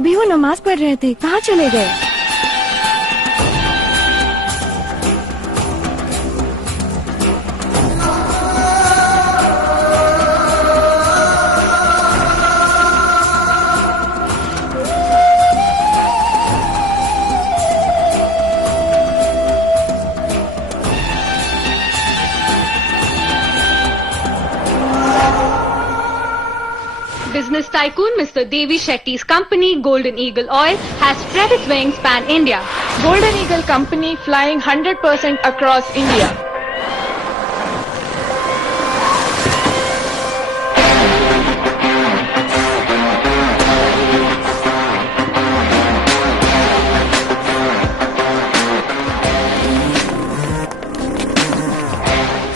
अभी वो नमाज पढ़ रहे थे, कहाँ चले गए? Business tycoon Mr. Devi Shetty's company, Golden Eagle Oil, has spread its wings pan-India. Golden Eagle Company flying 100% across India.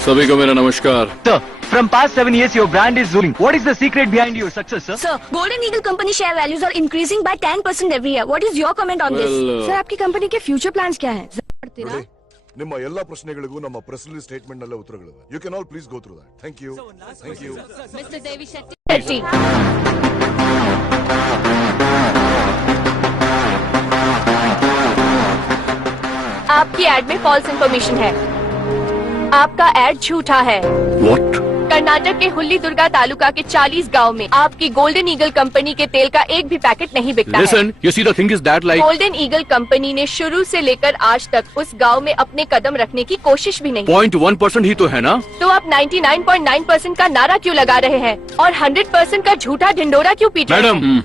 सभी को मेरा नमस्कार। Sir, from past 7 years, your brand is zooming. What is the secret behind your success, sir? Sir, Golden Eagle Company share values are increasing by 10% every year. What is your comment on this? Sir, आपकी company के future plans क्या हैं? ನೋಡಿ, ನಿಮ್ಮ ಎಲ್ಲಾ ಪ್ರಶ್ನೆಗಳಿಗೂ ನಮ್ಮ press release statement ನಲ್ಲೇ ಉತ್ತರಗಳಿವೆ. You can all please go through that. Thank you. Thank you. Mr. Devi Shetty. आपकी एड में फॉल्स इन्फॉर्मेशन है। आपका एड झूठा है। What? कर्नाटक के हुल्ली दुर्गा तालुका के 40 गांव में आपकी गोल्डन ईगल कंपनी के तेल का एक भी पैकेट नहीं बिकता है। Listen, you see the thing is that like golden Eagle company ने शुरू से लेकर आज तक उस गांव में अपने कदम रखने की कोशिश भी नहीं। 0.1% ही तो है ना? तो आप 99.9% का नारा क्यों लगा रहे हैं और 100% का झूठा ढिंडोरा क्यों पीट रहे हैं? Madam,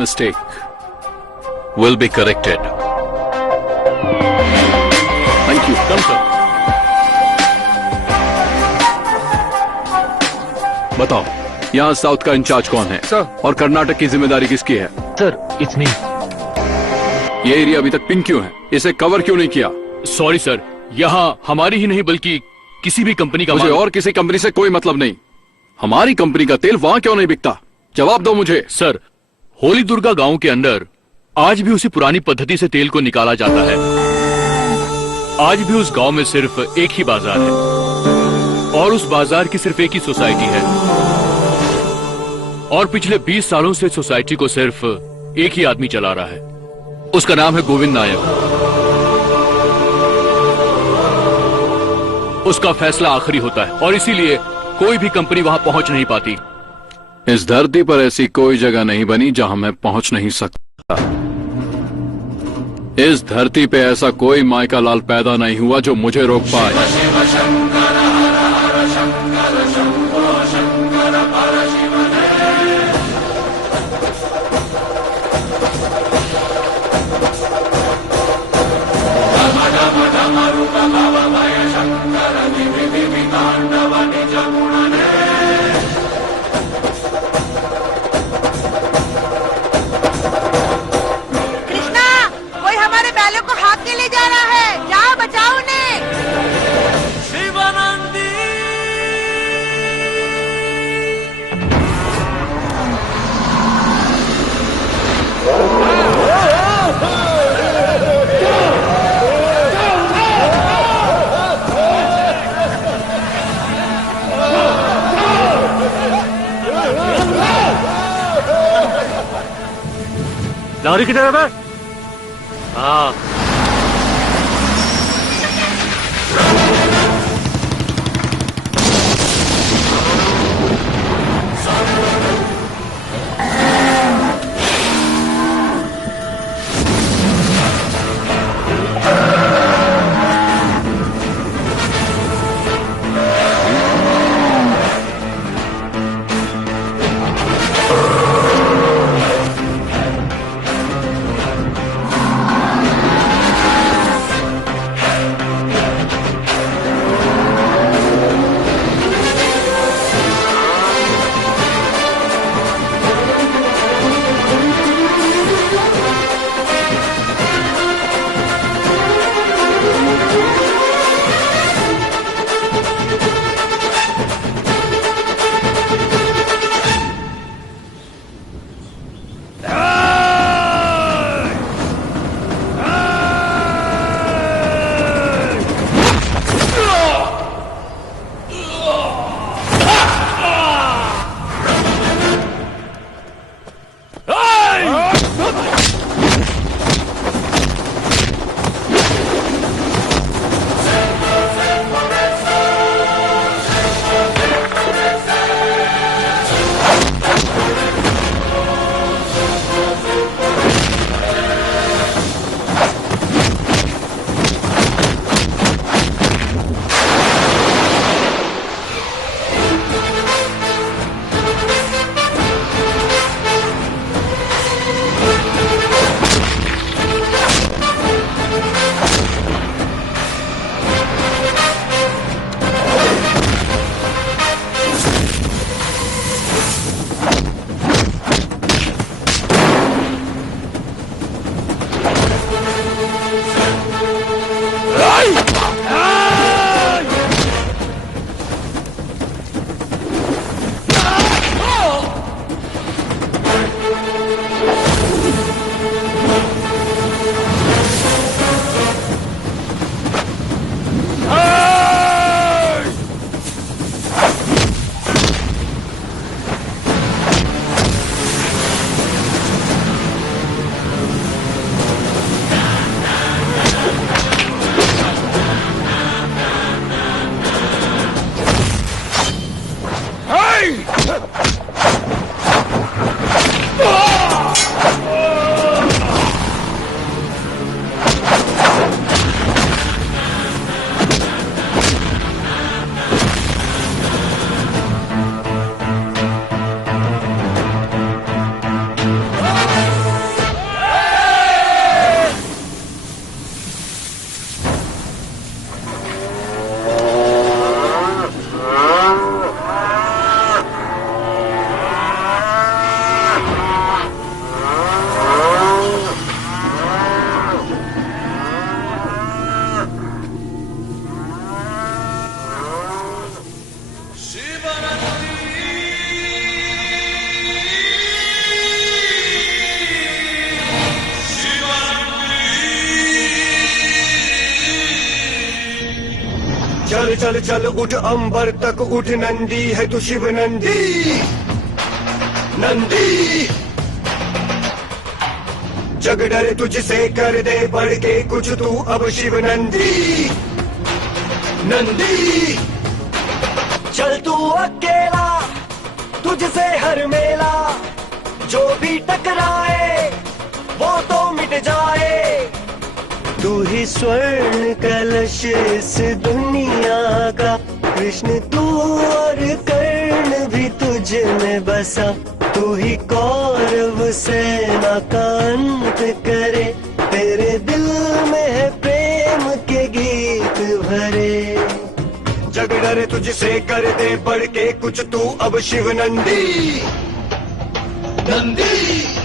mistake will be corrected. Thank you. Come sir. बताओ, यहाँ साउथ का इंचार्ज कौन है? सर। और कर्नाटक की जिम्मेदारी किसकी है? Sir, it's me. ये एरिया अभी तक पिंक क्यों है? इसे कवर क्यों नहीं किया? सॉरी सर, यहाँ हमारी ही नहीं बल्कि किसी भी कंपनी का मुझे और किसी कंपनी से कोई मतलब नहीं। हमारी कंपनी का तेल वहाँ क्यों नहीं बिकता? जवाब दो मुझे। सर, होली दुर्गा गांव के अंदर आज भी उसी पुरानी पद्धति से तेल को निकाला जाता है। आज भी उस गांव में सिर्फ एक ही बाजार है और उस बाजार की सिर्फ एक ही सोसाइटी है और पिछले 20 सालों से सोसाइटी को सिर्फ एक ही आदमी चला रहा है। उसका नाम है गोविंद नायक। उसका फैसला आखिरी होता है और इसीलिए कोई भी कंपनी वहां पहुंच नहीं पाती। इस धरती पर ऐसी कोई जगह नहीं बनी जहां मैं पहुंच नहीं सकता। इस धरती पे ऐसा कोई मायका लाल पैदा नहीं हुआ जो मुझे रोक पाए। लॉरी की तरफ है? हाँ। चल चल चल उठ अंबर तक उठ नंदी है तू शिव नंदी नंदी। जग डरे तुझसे कर दे बढ़ के कुछ तू अब शिव नंदी नंदी। चल तू अकेला तुझसे हर मेला, जो भी टकराए वो तो मिट जाए। तू ही स्वर्ण कलश इस दुनिया का, कृष्ण तू और कर्ण भी तुझ में बसा। तू ही कौरव सेना का अंत करे, तेरे दिल में है प्रेम के गीत भरे। जग डरे तुझसे कर दे बढ़ के कुछ तू अब शिव नंदी नंदी।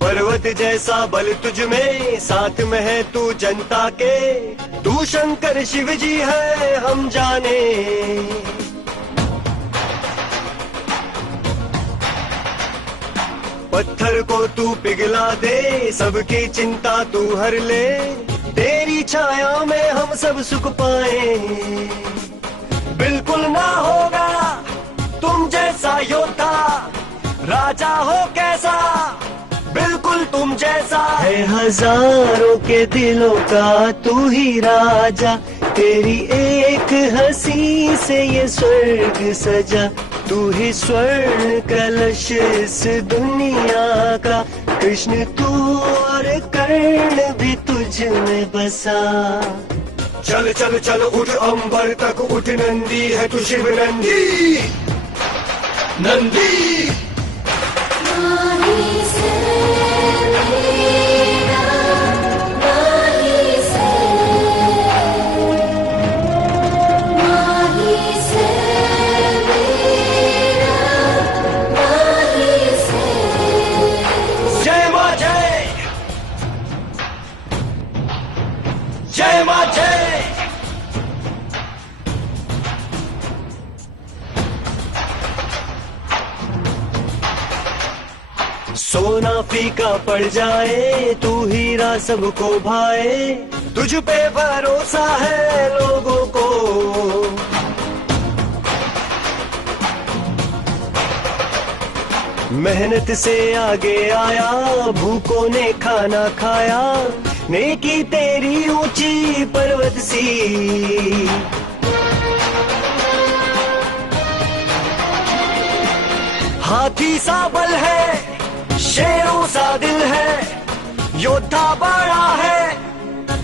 पर्वत जैसा बल तुझ में, साथ में है तू जनता के। तू शंकर शिव जी है हम जाने। पत्थर को तू पिघला दे, सबकी चिंता तू हर ले। तेरी छाया में हम सब सुख पाए। बिल्कुल ना होगा तुम जैसा योद्धा, राजा हो कैसा बिल्कुल तुम जैसा है। हजारों के दिलों का तू ही राजा, तेरी एक हंसी से ये स्वर्ग सजा। तू ही स्वर्ण कलश इस दुनिया का, कृष्ण तू और कर्ण भी तुझ में बसा। चल चल चल उठ अंबर तक उठ नंदी है तू शिव नंदी नंदी। जय मां जय। सोना फीका पड़ जाए, तू हीरा सबको भाए। तुझ पे भरोसा है लोगों को। मेहनत से आगे आया, भूखों ने खाना खाया। नेकी तेरी ऊंची पर्वत सी। हाथी सा बल है, शेरों सा दिल है। योद्धा बड़ा है,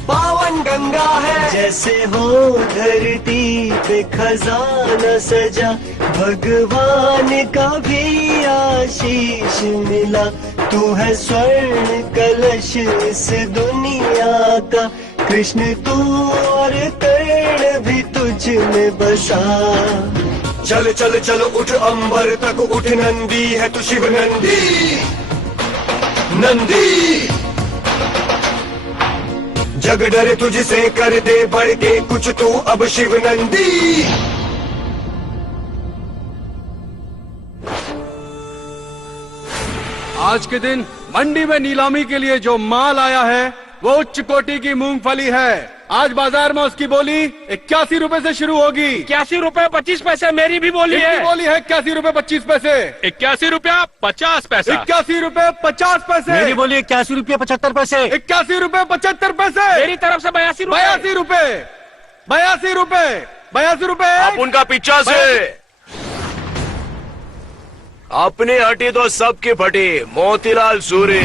पावन गंगा है। जैसे हो धरती पे खजाना सजा, भगवान का भी आशीष मिला। तू है स्वर्ण कलश इस दुनिया का, कृष्ण तू और कर्ण भी तुझ में बसा। चल चल चल उठ अंबर तक उठ नंदी है तू शिव नंदी नंदी। जग डरे तुझसे कर दे बढ़ के कुछ तू अब शिव नंदी। आज के दिन मंडी में नीलामी के लिए जो माल आया है वो उच्च कोटि की मूंगफली है। आज बाजार में उसकी बोली 81 रुपए से शुरू होगी। 81 रुपए 25 पैसे मेरी भी बोली है। बोली है 81 रुपए 25 पैसे। 81 रुपया 50 पैसा। 81 रुपए 50 पैसे। मेरी बोली 81 रुपये 75 पैसे। 81 रुपए 75 पैसे। मेरी तरफ से 82 रुपए। 82 रुपए 82 रुपए 82 रुपए। आप उनका पीछा से अपनी हटी तो सबकी फटी। मोतीलाल सूरी।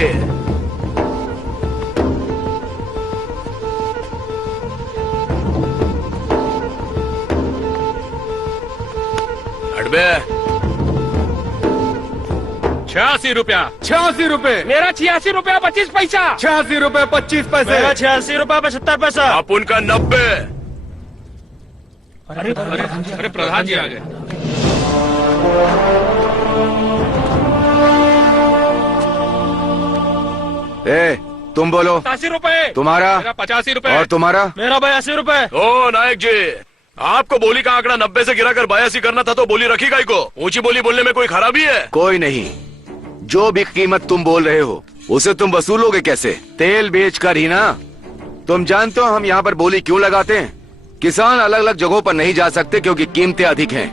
हटबे 86 रुपया। 86 रुपए। मेरा 86 रुपया 25 पैसा। 86 रुपए 25 पैसे। मेरा 86 रुपया 75 पैसा। आप उनका 90। अरे प्रधान जी आ गए। तुम बोलो। 80 रुपए। तुम्हारा? मेरा 85 रुपए। और तुम्हारा? मेरा 82 रुपए। ओ नायक जी, आपको बोली का आंकड़ा 90 से गिराकर 82 करना था तो बोली रखी गाय को। ऊंची बोली बोलने में कोई खराबी है? कोई नहीं, जो भी कीमत तुम बोल रहे हो उसे तुम वसूलोगे कैसे? तेल बेचकर ही ना। तुम जानते हो हम यहाँ पर बोली क्यों लगाते हैं? किसान अलग अलग जगहों पर नहीं जा सकते क्योंकि कीमतें अधिक हैं।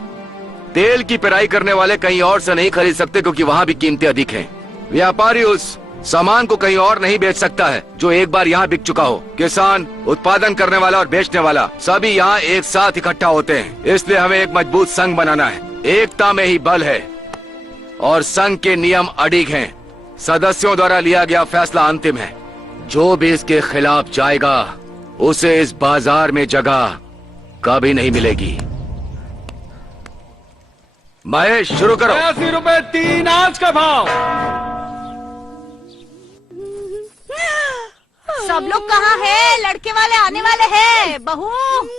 तेल की पेराई करने वाले कहीं और से नहीं खरीद सकते क्योंकि वहाँ भी कीमतें अधिक हैं। व्यापारी उस सामान को कहीं और नहीं बेच सकता है जो एक बार यहाँ बिक चुका हो। किसान, उत्पादन करने वाला और बेचने वाला सभी यहाँ एक साथ इकट्ठा होते हैं। इसलिए हमें एक मजबूत संघ बनाना है। एकता में ही बल है और संघ के नियम अडिग हैं। सदस्यों द्वारा लिया गया फैसला अंतिम है। जो भी इसके खिलाफ जाएगा उसे इस बाजार में जगह कभी नहीं मिलेगी। महेश, शुरू करो। 80 रुपए 3 आज का भाव। सब लोग कहाँ है? लड़के वाले आने वाले हैं। बहू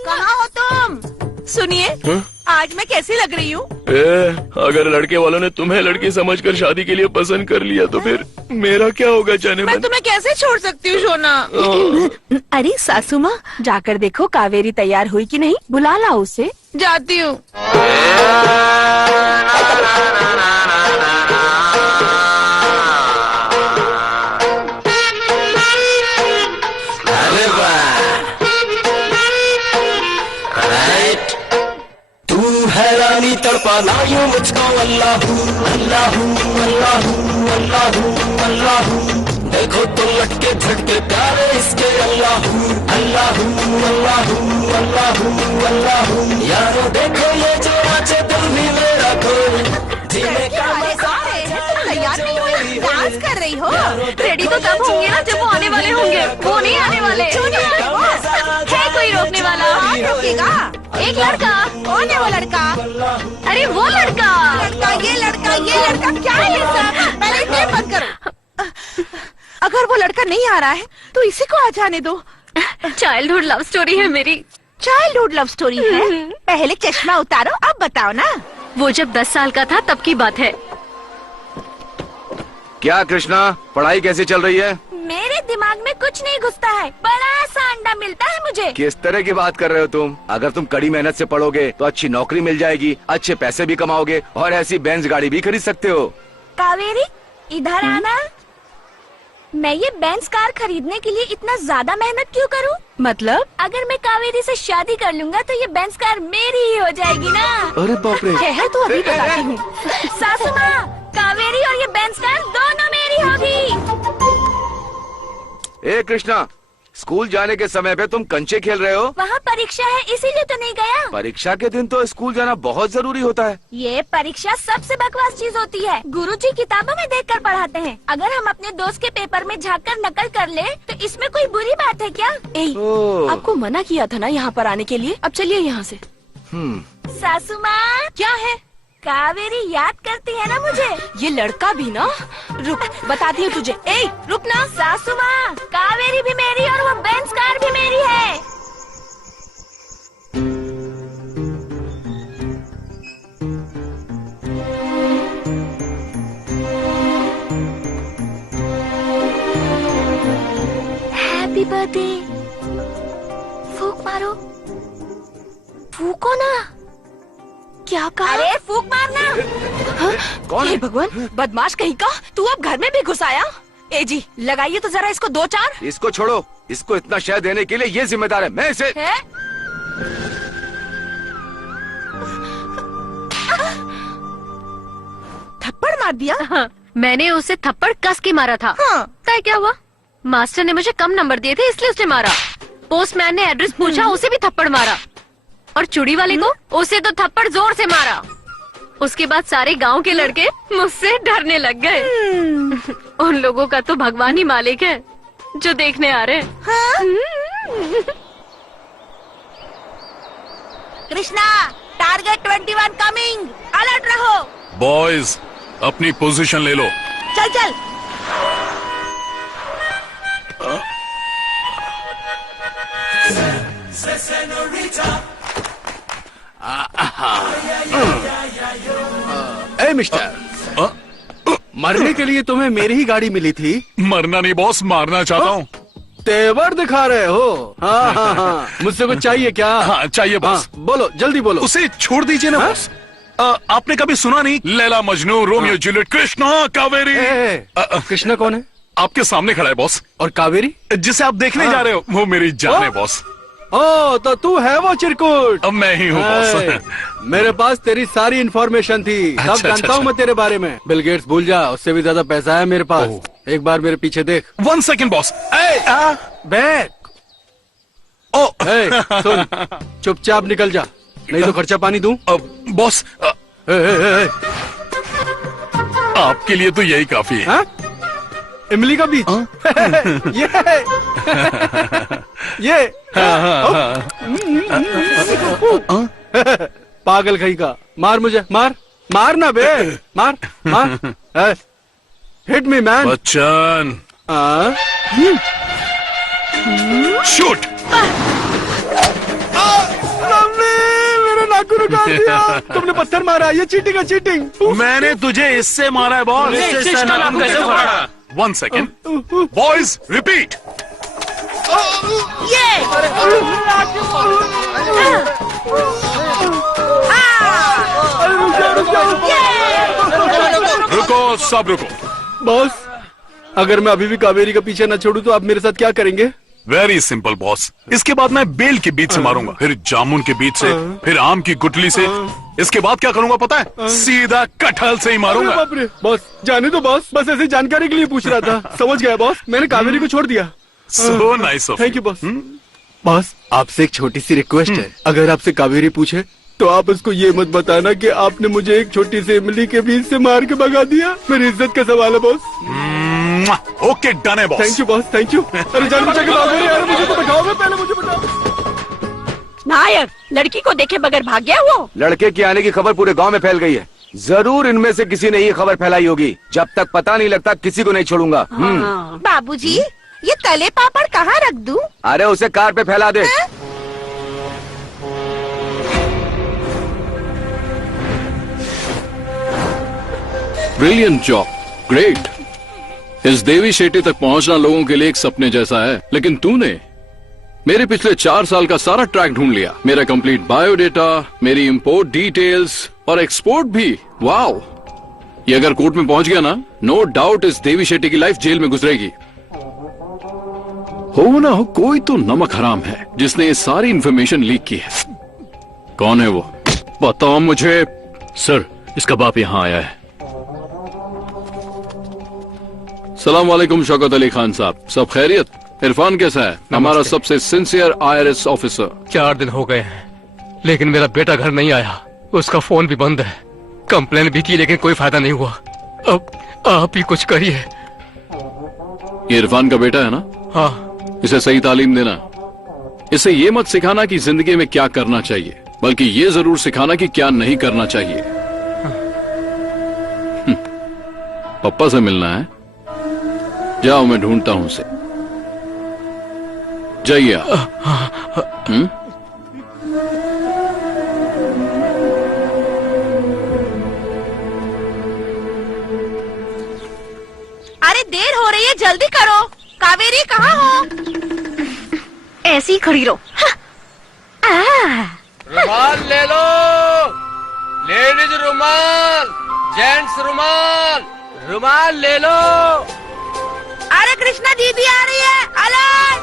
कहाँ हो तुम? सुनिए, आज मैं कैसी लग रही हूँ? अगर लड़के वालों ने तुम्हें लड़की समझकर शादी के लिए पसंद कर लिया तो फिर मेरा क्या होगा जाने मैं तुम्हें कैसे छोड़ सकती हूँ सोना? अरे सासू माँ, जाकर देखो कावेरी तैयार हुई कि नहीं। बुला लाओ उसे। जाती हूँ। हैरानी तड़पाना यूं मुझको अल्लाहू अल्लाहू अल्लाहू अल्लाहू अल्लाहू। देखो तो लटके झटके प्यारे इसके अल्लाहू अल्लाहू अल्लाहू अल्लाहू अल्लाहू। यारो देखो ये जो नाचे दिल भी मेरा खोए, जीने का मजा तैयार नहीं हुई, डांस कर रही हो? रेडी तो तब होंगे ना जब वो आने वाले होंगे। वो नहीं आने वाले। है कोई रोकने वाला? रोकेगा एक लड़का। कौन है वो लड़का? अरे वो लड़का। ये लड़का क्या है ये सब? पहले इतने बंद करो। अगर वो लड़का नहीं आ रहा है तो इसी को आ जाने दो। चाइल्डहुड लव स्टोरी है मेरी। चाइल्डहुड लव स्टोरी है? पहले चश्मा उतारो, अब बताओ ना। वो जब 10 साल का था तब की बात है। क्या कृष्णा, पढ़ाई कैसी चल रही है? मेरे दिमाग में कुछ नहीं घुसता है। बड़ा सा अंडा मिलता है मुझे। किस तरह की बात कर रहे हो तुम? अगर तुम कड़ी मेहनत से पढ़ोगे तो अच्छी नौकरी मिल जाएगी, अच्छे पैसे भी कमाओगे और ऐसी बेंज गाड़ी भी खरीद सकते हो। कावेरी, इधर आना। मैं ये बेंज कार खरीदने के लिए इतना ज्यादा मेहनत क्यों करूं? मतलब अगर मैं कावेरी से शादी कर लूंगा तो ये बेंज कार मेरी ही हो जाएगी ना। अरे बाप रे। है तो अभी बताती हूँ। सासू माँ, कावेरी और ये बेंज कार दोनों मेरी होगी। ए कृष्णा, स्कूल जाने के समय पे तुम कंचे खेल रहे हो? वहाँ परीक्षा है इसीलिए तो नहीं गया। परीक्षा के दिन तो स्कूल जाना बहुत जरूरी होता है। ये परीक्षा सबसे बकवास चीज होती है। गुरुजी किताबों में देखकर पढ़ाते हैं। अगर हम अपने दोस्त के पेपर में झांककर नकल कर ले तो इसमें कोई बुरी बात है क्या? आपको मना किया था ना यहाँ पर आने के लिए। अब चलिए यहाँ से। सासू माँ, क्या है? कावेरी याद करती है ना मुझे? ये लड़का भी ना। रुक, बताती हूँ तुझे। ए, रुक ना। सासू माँ, कावेरी भी मेरी और वो बेंज कार भी मेरी है। Happy birthday. फूक मारो। फूको ना। क्या कहा? अरे फूक मारना। कौन? हे भगवान, बदमाश कहीं का। तू अब घर में भी घुस आया। ए जी, लगाइए तो जरा इसको 2-4। इसको छोड़ो। इसको इतना शहद देने के लिए ये जिम्मेदार है। मैं इसे थप्पड़ मार दिया। हाँ, मैंने उसे थप्पड़ कस के मारा था। हाँ। तय क्या हुआ? मास्टर ने मुझे कम नंबर दिए थे इसलिए उसने मारा। पोस्टमैन ने एड्रेस पूछा, उसे भी थप्पड़ मारा। और चूड़ी वाले को, उसे तो थप्पड़ जोर से मारा। उसके बाद सारे गांव के लड़के मुझसे डरने लग गए। उन लोगों का तो भगवान ही मालिक है जो देखने आ रहे हैं। हाँ? Krishna, target 21 coming. अलर्ट रहो। बॉयज, अपनी पोजीशन ले लो। चल चल। ए मिस्टर, मरने के लिए तुम्हें मेरी ही गाड़ी मिली थी। मरना नहीं बॉस, मारना चाहता हूँ। तेवर दिखा रहे हो। हाँ हाँ हाँ, मुझसे कुछ चाहिए क्या? हाँ चाहिए बॉस। हाँ, बोलो जल्दी बोलो। उसे छोड़ दीजिए ना बॉस। आपने कभी सुना नहीं, लैला मजनू, रोमियो जूलियट, कृष्णा कावेरी। कृष्णा कौन है? आपके सामने खड़ा है बॉस। और कावेरी जिसे आप देखने जा रहे हो, वो मेरी जान है बॉस। ओ तो तू है वो चिरकुट। अब मैं ही हूँ बॉस। मेरे पास तेरी सारी इन्फॉर्मेशन थी। सब जानता हूँ मैं तेरे बारे में। बिल गेट्स भूल जा, उससे भी ज्यादा पैसा है मेरे पास। एक बार मेरे पीछे देख। 1 सेकंड बॉस। बैक। सुन, चुपचाप निकल जा, नहीं तो खर्चा पानी दूं। बॉस आपके लिए तो यही काफी है। इमली का बीज। ये पागल कहीं का। मार मुझे, मार मार ना बे, मार मार। Hit me man. Bachchan shoot. मेरा नाखून उखाड़ दिया। तुमने पत्थर मारा, ये चीटिंग है, चीटिंग। मैंने तुझे इससे मारा है बॉस। 1 second boys, repeat. रुको, सब रुको। बॉस, अगर मैं अभी भी कावेरी का पीछे न छोड़ूं तो आप मेरे साथ क्या करेंगे? Very simple boss. इसके बाद मैं बेल के बीच से मारूंगा, फिर जामुन के बीच से, फिर आम की गुठली से। इसके बाद क्या करूंगा पता है? सीधा कटहल से ही मारूंगा। बाप रे, बॉस जाने दो बॉस, बस ऐसी जानकारी के लिए पूछ रहा था। समझ गया बॉस, मैंने कावेरी को छोड़ दिया। So nice of thank you boss. Boss, आपसे एक छोटी सी रिक्वेस्ट है। अगर आपसे कावेरी पूछे तो आप उसको ये मत बताना कि आपने मुझे एक छोटी सी इमली के बीच से मार के भगा दिया। मेरी इज्जत का सवाल है बॉस। ओके डन है boss. Thank you boss, thank you. अरे जान बचा के भाग रहे यार, मुझे तो बताओगे, पहले मुझे बताओ। नायक, लड़की को देखे बगैर भाग गया वो। लड़के के आने की खबर पूरे गांव में फैल गई है। जरूर इनमें से किसी ने ये खबर फैलाई होगी। जब तक पता नहीं लगता किसी को नहीं छोड़ूंगा। बाबूजी, ये तले पापड़ कहाँ रख दूं? अरे उसे कार पे फैला दे। Brilliant job, great. इस देवी शेट्टी तक पहुंचना लोगों के लिए एक सपने जैसा है, लेकिन तूने मेरे पिछले 4 साल का सारा ट्रैक ढूंढ लिया। मेरा कंप्लीट बायोडेटा, मेरी इंपोर्ट डिटेल्स और एक्सपोर्ट भी। वाओ, ये अगर कोर्ट में पहुंच गया ना, नो डाउट इस देवी शेट्टी की लाइफ जेल में गुजरेगी। हो ना हो, कोई तो नमक हराम है जिसने ये सारी इंफॉर्मेशन लीक की है। कौन है वो? बताओ मुझे। सर, इसका बाप यहाँ आया है। सलाम वालेकुम शौकत अली खान साहब, सब खैरियत? इरफान कैसा है? हमारा सबसे सिंसियर IRS ऑफिसर। 4 दिन हो गए हैं, लेकिन मेरा बेटा घर नहीं आया। उसका फोन भी बंद है। कंप्लेन भी की, लेकिन कोई फायदा नहीं हुआ। अब आप ही कुछ करिए। ये इरफान का बेटा है ना? हाँ। इसे सही तालीम देना। इसे ये मत सिखाना कि जिंदगी में क्या करना चाहिए, बल्कि ये जरूर सिखाना कि क्या नहीं करना चाहिए। पप्पा से मिलना है? जाओ, मैं ढूंढता हूं उसे। जाइए आप। अरे देर हो रही है, जल्दी करो। कावेरी कहाँ हो? ऐसी ही खड़ी रहो। रुमाल ले लो, लेडीज रुमाल, जेंट्स रुमाल, रुमाल ले लो। अरे कृष्णा दीदी आ रही है, अलर्ट।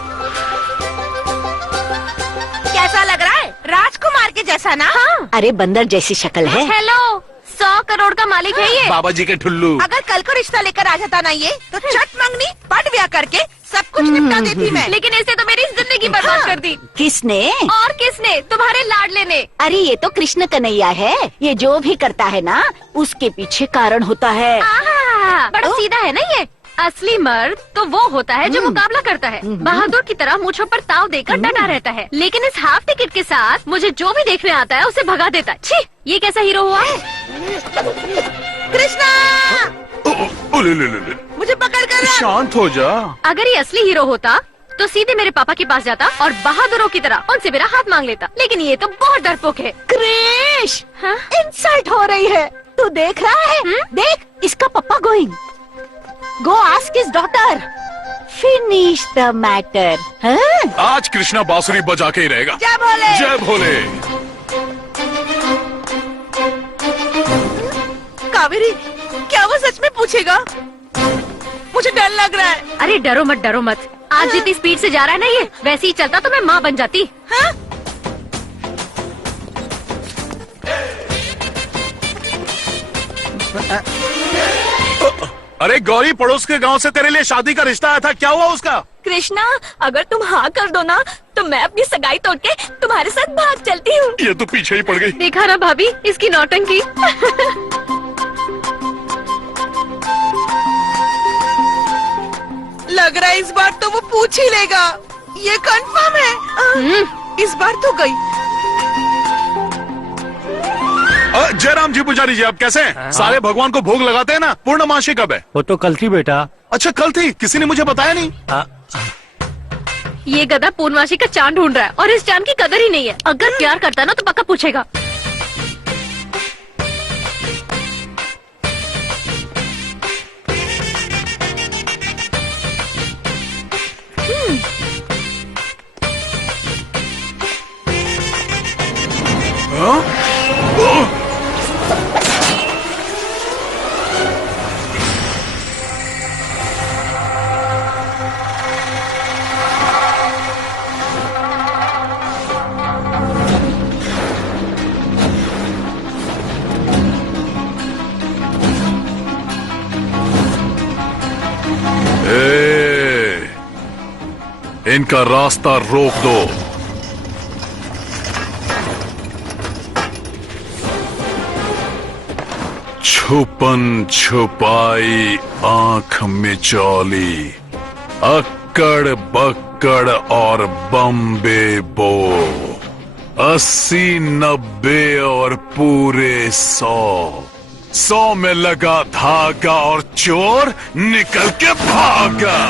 कैसा लग रहा है? राजकुमार के जैसा ना? हाँ। अरे बंदर जैसी शक्ल है। हेलो, 100 करोड़ का मालिक है ये। बाबा जी के ठुल्लू। अगर कल को रिश्ता लेकर आ जाता ना ये, तो चट मंगनी पट ब्याह करके सब कुछ निपटा देती मैं। लेकिन इसने तो मेरी जिंदगी बर्बाद कर दी। किसने? और किसने? तुम्हारे लाडले ने। अरे ये तो कृष्ण कन्हैया है। ये जो भी करता है ना, उसके पीछे कारण होता है। बड़ा सीधा है ना ये। असली मर्द तो वो होता है जो मुकाबला करता है, बहादुर की तरह मुझों पर ताव देकर डटा रहता है। लेकिन इस हाफ टिकट के साथ मुझे जो भी देखने आता है उसे भगा देता है। छी, ये कैसा हीरो हुआ है? कृष्णा, मुझे पकड़ कर। शांत हो जा। अगर ये असली हीरो होता तो सीधे मेरे पापा के पास जाता और बहादुरों की तरह उनसे मेरा हाथ मांग लेता। लेकिन ये तो बहुत डरपोक है। क्रिश, इंसल्ट हो रही है। तू तू देख रहा है? देख इसका पप्पा going. Go ask his daughter. Finish the matter. आज कृष्णा बांसुरी बजा के ही रहेगा। जय भोले। जय भोले। कावेरी, क्या वो सच में पूछेगा? मुझे डर लग रहा है। अरे डरो मत, डरो मत। आज जितनी स्पीड से जा रहा है ना ये, वैसे ही चलता तो मैं माँ बन जाती। हाँ? अरे गौरी, पड़ोस के गांव से तेरे लिए शादी का रिश्ता आया था, क्या हुआ उसका? कृष्णा, अगर तुम हाँ कर दो ना तो मैं अपनी सगाई तोड़ के तुम्हारे साथ भाग चलती हूँ। ये तो पीछे ही पड़ गई। देखा ना भाभी, इसकी नौटंकी। लग रहा है इस बार तो वो पूछ ही लेगा, ये कंफर्म है। इस बार तो गई। जयराम जी पुजारी जी, आप कैसे हैं? सारे भगवान को भोग लगाते हैं ना? पूर्णमासी कब है? वो तो कल थी बेटा। अच्छा कल थी, किसी ने मुझे बताया नहीं। ये गधा पूर्णमासी का चांद ढूंढ रहा है और इस चांद की कदर ही नहीं है। अगर प्यार करता है ना तो पक्का पूछेगा। इनका रास्ता रोक दो। छुपन छुपाई आंख मिचौली, अक्कड़ बक्कड़ और बम्बे बो, 80 90 और पूरे 100 में लगा धागा और चोर निकल के भागा।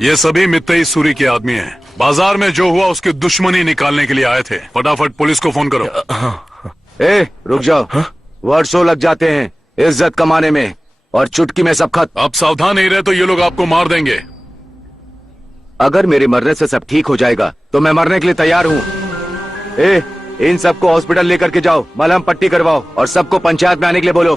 ये सभी मित्तई सूरी के आदमी हैं। बाजार में जो हुआ उसकी दुश्मनी निकालने के लिए आए थे। फटाफट पुलिस को फोन करो। ए, रुक जाओ। वर्षों लग जाते हैं इज्जत कमाने में और चुटकी में सब खत्म। अब सावधान नहीं रहे तो ये लोग आपको मार देंगे। अगर मेरे मरने से सब ठीक हो जाएगा तो मैं मरने के लिए तैयार हूँ। ए, इन सबको हॉस्पिटल लेकर के जाओ, मलहम पट्टी करवाओ और सबको पंचायत में आने के लिए बोलो।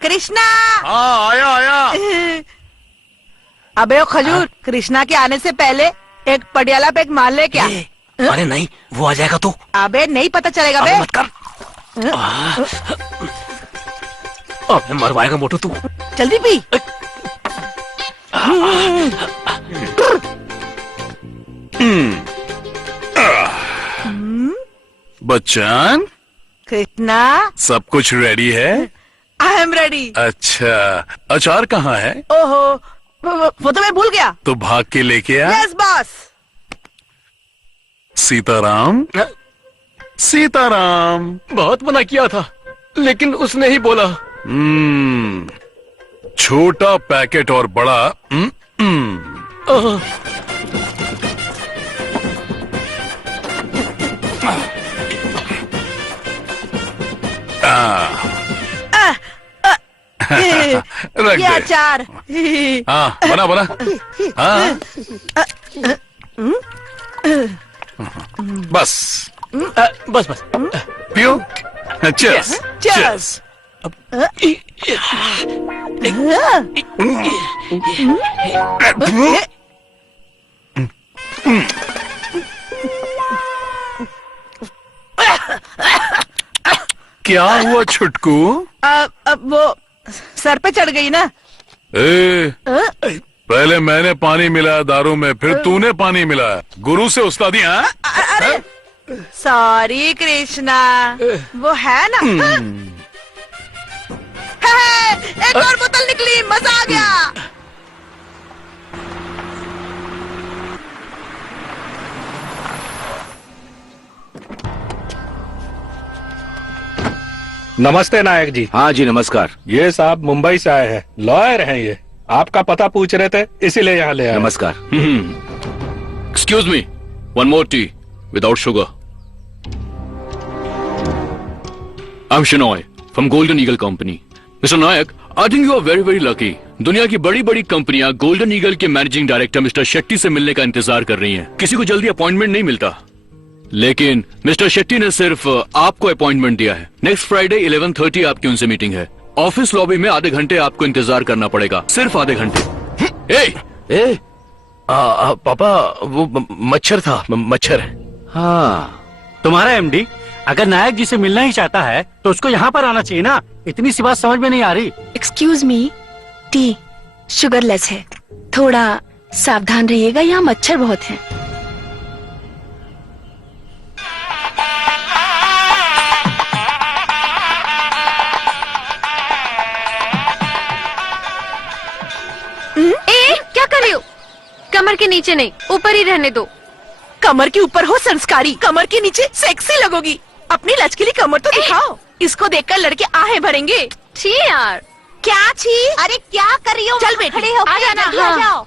कृष्णा। हाँ आया आया। अबे ओ खजूर, कृष्णा के आने से पहले एक पटियाला पे एक माल ले क्या? अरे नहीं, वो आ जाएगा तो। अबे नहीं पता चलेगा बे। मत कर। अबे मरवाएगा मोटू तू। जल्दी पी। बच्चन, कृष्णा, सब कुछ रेडी है? I am ready. अच्छा, अचार कहाँ है? ओहो, वो तो मैं भूल गया। तो भाग के लेके आ। Yes boss. सीताराम, सीताराम। बहुत मना किया था, लेकिन उसने ही बोला। छोटा पैकेट और बड़ा। रख ये दे। अचार। हाँ बना बना। हाँ बस बस बस पियो। Cheers cheers. क्या हुआ छुटकू? वो सर पे चढ़ गई ना। पहले मैंने पानी मिलाया दारू में, फिर तूने पानी मिलाया। गुरु से उस्तादी। हाँ सॉरी कृष्णा, वो है ना। एक और बोतल निकली, मजा आ गया। नमस्ते नायक जी। हाँ जी नमस्कार। ये साहब मुंबई से आए हैं, लॉयर हैं ये। आपका पता पूछ रहे थे, इसीलिए यहाँ ले आए। नमस्कार। Excuse me, one more tea without sugar. I am Shinoy from Golden Eagle company. Mister Nayak, I think you are very very lucky. दुनिया की बड़ी बड़ी कंपनियां गोल्डन ईगल के मैनेजिंग डायरेक्टर मिस्टर शेट्टी से मिलने का इंतजार कर रही हैं। किसी को जल्दी अपॉइंटमेंट नहीं मिलता, लेकिन मिस्टर शेट्टी ने सिर्फ आपको अपॉइंटमेंट दिया है। नेक्स्ट फ्राइडे 11:30 आपकी उनसे मीटिंग है। ऑफिस लॉबी में आधे घंटे आपको इंतजार करना पड़ेगा, सिर्फ आधे घंटे। पापा वो मच्छर था, मच्छर। हाँ, तुम्हारा एमडी अगर नायक जी से मिलना ही चाहता है तो उसको यहाँ पर आना चाहिए ना। इतनी सी बात समझ में नहीं आ रही। एक्सक्यूज मी, टी शुगरलेस है, थोड़ा सावधान रहिएगा, यहाँ मच्छर बहुत हैं। क्या कर रही हो? कमर के नीचे नहीं, ऊपर ही रहने दो। कमर के ऊपर हो संस्कारी, कमर के नीचे सेक्सी लगोगी। अपनी लचकीली कमर तो दिखाओ, इसको देखकर लड़के आहें भरेंगे। छी यार। क्या छी? अरे क्या कर रही हो? चल बेटी, खड़े हो, आ जाना। जल्दी आ जाओ।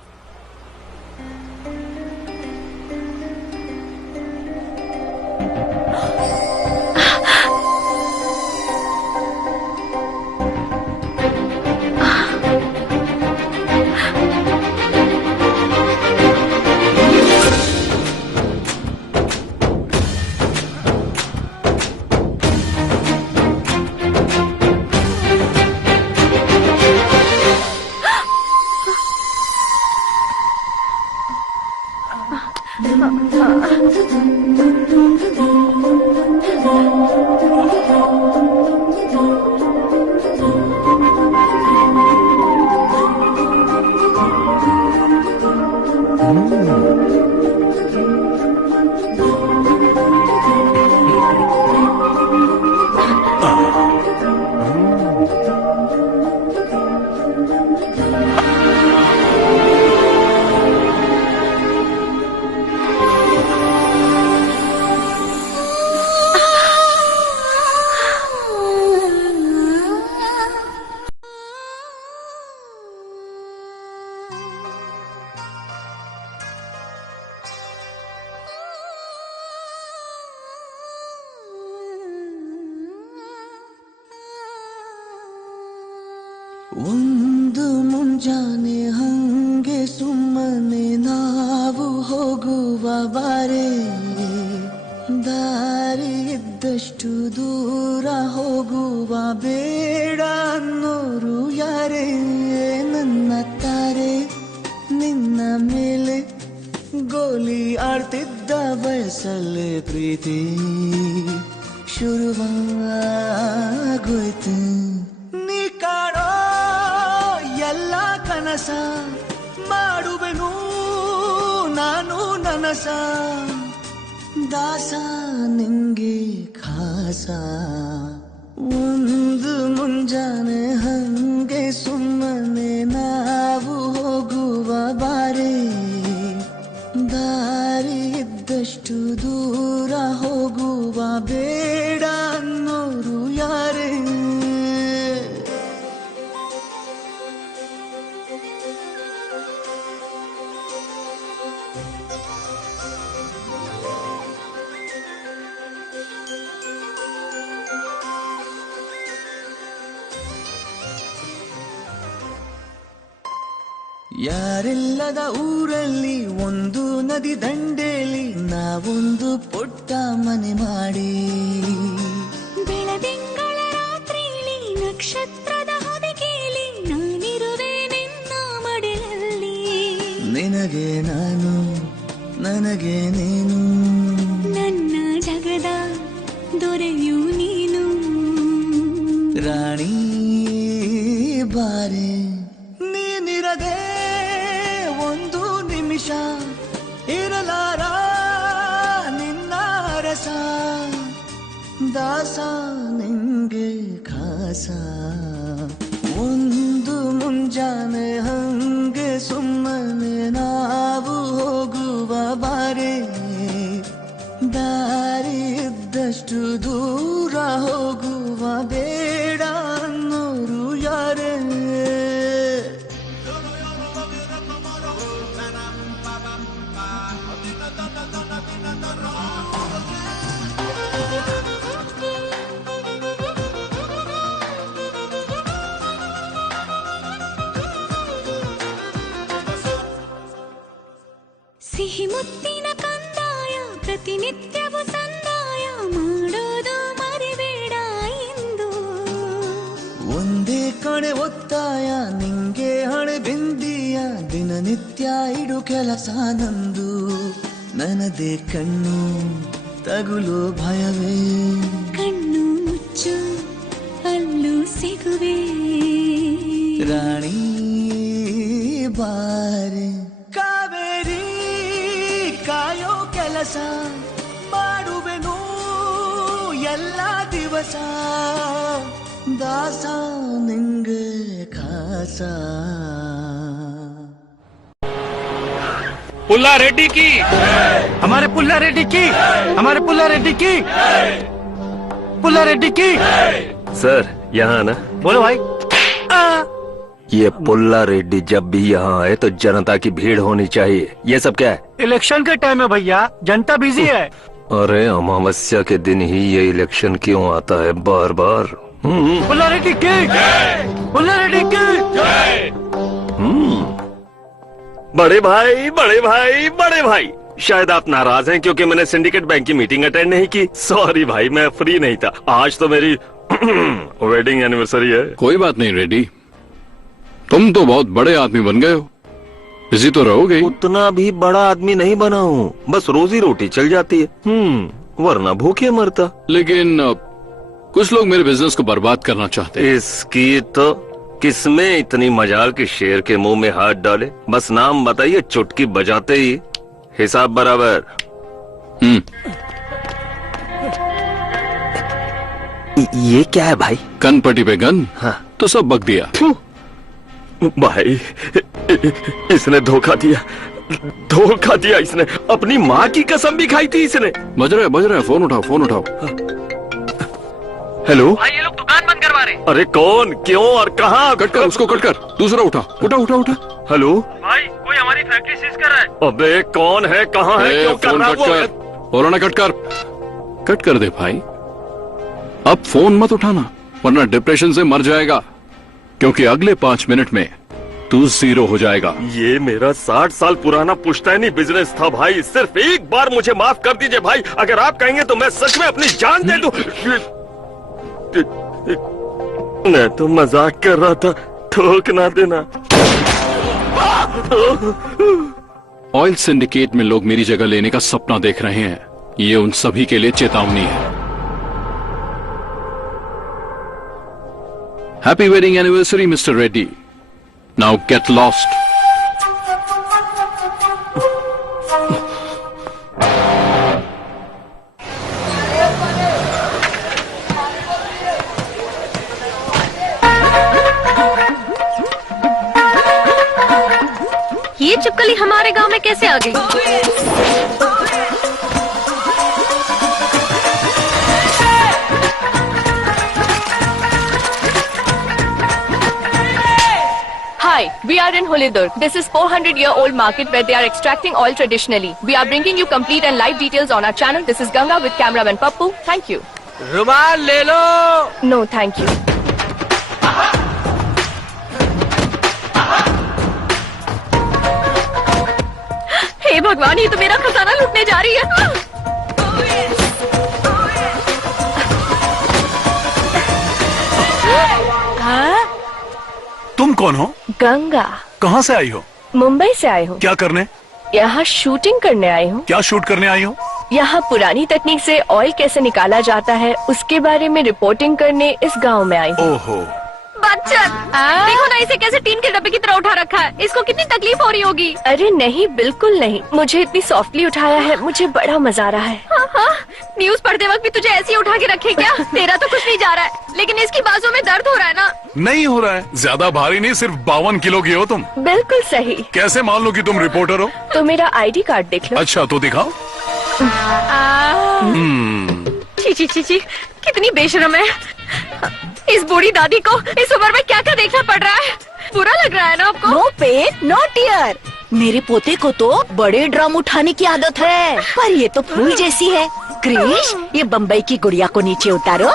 one ಒಂದು ಮುಂಜಾನೆ ಹಂಗೆ ಸುಮ್ಮನೆ ನಾವು ಹೋಗುವ ಬಾರೆ, ದಾರಿ ಇದ್ದಷ್ಟು ದೂರ ಹೋಗುವ ಬೇಡ ಅನ್ನೋರು ಯಾರೇ. ನನ್ನ ತಾರೆ ನಿನ್ನ ಮೇಲೆ ಗೋಲಿ ಆಡ್ತಿದ್ದ ಬಯಸಲ್ಲೇ ಪ್ರೀತಿ ಶುರುವಾಗೋಯ್ತು. ನೀ ಕಾಣೋ ಎಲ್ಲ ಕನಸ ಮಾಡುವೆನು ನಾನು ನನಸ, ದಾಸ ನಿಂಗೆ ಖಾಸ. ಒಂದು ಮುಂಜಾನೆ ಹಂಗೆ ಸುಮ್ಮನೆ ನಾವು ಹೋಗುವ ಬಾರೆ, ದಾರಿ ಇದ್ದಷ್ಟು ದೂರ ಹೋಗುವ ಬೇಡ ಅನ್ನೋರು ಯಾರೇ. ಯಾರಿಲ್ಲದ ಊರಲ್ಲಿ ಒಂದು ನದಿ ದಂಡೆಯಲ್ಲಿ ನಾವೊಂದು ಪುಟ್ಟ ಮನೆ ಮಾಡಿ, ಬೆಳದಿಂಗಳ ರಾತ್ರಿಲಿ ನಕ್ಷತ್ರದ ಹೊದಿಕೆಯಲ್ಲಿ ನಾನಿರುವೆ ನಿನ್ನ ಮಡಿಲಲ್ಲಿ. ನಿನಗೆ ನಾನು ನನಗೆ ನೀನು, ನನ್ನ ಜಗದ ದೊರೆಯು ನೀನು. ರಾಣಿ ಬಾರೆ ನೀನಿರದೆ ಒಂದು ನಿಮಿಷ ಇರಲಾರ ನಿನ್ನ ರಸ, ದಾಸ ನಿಂಗೆ ಖಾಸ. ಒಂದು ಮುಂಜಾನೆ ಹಂಗೆ ಸುಮ್ಮನೆ ನಾವು ಹೋಗುವ ಬಾರೆ, ದಾರಿ ಇದ್ದಷ್ಟು ದೂರ ಹೋಗುವ ಬೇಡ ಅನ್ನೋರು ಯಾರೇ. ಸಿಹಿ ಮುತ್ತಿನ ಕಂದಾಯ ಪ್ರತಿನಿತ್ಯವೂ ಸಂದಾಯ ಮಾಡೋದು ಮರಿಬೇಡ ಎಂದು. ಒಂದೇ ಕಡೆ ಒತ್ತಾಯ ನಿಂಗೆ ಹಣೆ ಬಿಂದಿಯ, ದಿನನಿತ್ಯ ಇಡು ಕೆಲಸ ನಂದು. ನನ್ನದೇ ಕಣ್ಣು ತಗುಲು ಭಯವೇ, ಕಣ್ಣು ಮುಚ್ಚು ಅಲ್ಲೂ ಸಿಗುವೆ. ರಾಣಿ ಬಾರೆ ಕಾವೇರಿ ಕಾಯೋ ಕೆಲಸ ಮಾಡುವೆನು ಎಲ್ಲ ದಿವಸ, ದಾಸ ನಿಂಗೆ ಖಾಸ. पुल्ला रेड्डी की, हमारे पुल्ला रेड्डी की, हमारे पुल्ला रेड्डी की, पुल्ला रेड्डी की। सर यहाँ ना बोलो भाई। ये पुल्ला रेड्डी जब भी यहाँ आए तो जनता की भीड़ होनी चाहिए। ये सब क्या है? इलेक्शन के टाइम है भैया, जनता बिजी है। अरे अमावस्या के दिन ही ये इलेक्शन क्यों आता है बार बार? पुल्ला रेड्डी की, पुल्ला रेड्डी की। बड़े भाई, बड़े भाई, बड़े भाई, शायद आप नाराज हैं क्योंकि मैंने सिंडिकेट बैंक की मीटिंग अटेंड नहीं की। सॉरी भाई, मैं फ्री नहीं था। आज तो मेरी वेडिंग एनिवर्सरी है। कोई बात नहीं रेड्डी, तुम तो बहुत बड़े आदमी बन गए हो, बिजी तो रहोगे। उतना भी बड़ा आदमी नहीं बना हूँ, बस रोजी रोटी चल जाती है, वरना भूखे मरता। लेकिन कुछ लोग मेरे बिजनेस को बर्बाद करना चाहते हैं। इसकी तो किसमें इतनी मजाल कि शेर के मुंह में हाथ डाले। बस नाम बताइए, चुटकी बजाते ही हिसाब बराबर। ये क्या है भाई? कनपट्टी पे गन? हाँ। तो सब बक दिया। भाई इसने धोखा दिया, धोखा दिया इसने। अपनी माँ की कसम भी खाई थी इसने। बज रहा है, फोन उठाओ, फोन उठाओ। हेलो भाई ये लोग दुकान बंद करवा रहे। अरे कौन, क्यों और कहाँ? कट कर उसको, कट कर। दूसरा उठा, उठा उठा उठा। हेलो भाई कोई हमारी फैक्ट्री सीज कर रहा है। अबे कौन है, कहाँ है, क्यों कर फोन रहा कट कर, बोलो ना, कट कर, कट कर दे भाई। अब फोन मत उठाना वरना डिप्रेशन से मर जाएगा। क्योंकि अगले 5 मिनट में तू 0 हो जाएगा। ये मेरा 60 साल पुराना पुश्तैनी बिजनेस था भाई। सिर्फ एक बार मुझे माफ कर दीजिए भाई। अगर आप कहेंगे तो मैं सच में अपनी जान दे दूं। मैं तो मजाक कर रहा था, ठोक ना देना। ऑयल सिंडिकेट में लोग मेरी जगह लेने का सपना देख रहे हैं। ये उन सभी के लिए चेतावनी है। Happy wedding anniversary mister Reddy. Now get lost. ये छिपकली हमारे गांव में कैसे आ गई? Hi, we are in Holidurg. This is 400-year-old market where they are extracting oil traditionally. We are bringing you complete and live details on our channel. This is Ganga with cameraman Pappu. Thank you. रुमाल ले लो। No, thank you. हे भगवान, ये तो मेरा खजाना लूटने जा रही है। हाँ? तुम कौन हो? गंगा। कहाँ से आई हो? मुंबई से आई हूँ। क्या करने? यहाँ शूटिंग करने आई हूँ। क्या शूट करने आई हो? यहाँ पुरानी तकनीक से ऑयल कैसे निकाला जाता है उसके बारे में रिपोर्टिंग करने इस गांव में आई हूँ। ओहो। बच्चन, देखो ना इसे कैसे टीन के डब्बे की तरह उठा रखा है। इसको कितनी तकलीफ हो रही होगी। अरे नहीं, बिल्कुल नहीं। मुझे इतनी सॉफ्टली उठाया है, मुझे बड़ा मजा आ रहा है। हाँ, न्यूज पढ़ते वक्त भी तुझे ऐसे ही उठा के रखे क्या? तेरा तो कुछ नहीं जा रहा है, लेकिन इसकी बाजू में दर्द हो रहा है ना? नहीं हो रहा है। ज्यादा भारी नहीं, सिर्फ 52 किलो की हो तुम। बिल्कुल सही। कैसे मान लो कि तुम रिपोर्टर हो? तो मेरा ID कार्ड देख लो। अच्छा तो दिखाओ। ची ची ची ची, कितनी बेशरम है। इस बूढ़ी दादी को इस उम्र में क्या क्या देखना पड़ रहा है। बुरा लग रहा है ना आपको? No pain no tear. मेरे पोते को तो बड़े ड्रम उठाने की आदत है, पर ये तो फूल जैसी है। क्रिश, ये बम्बई की गुड़िया को नीचे उतारो।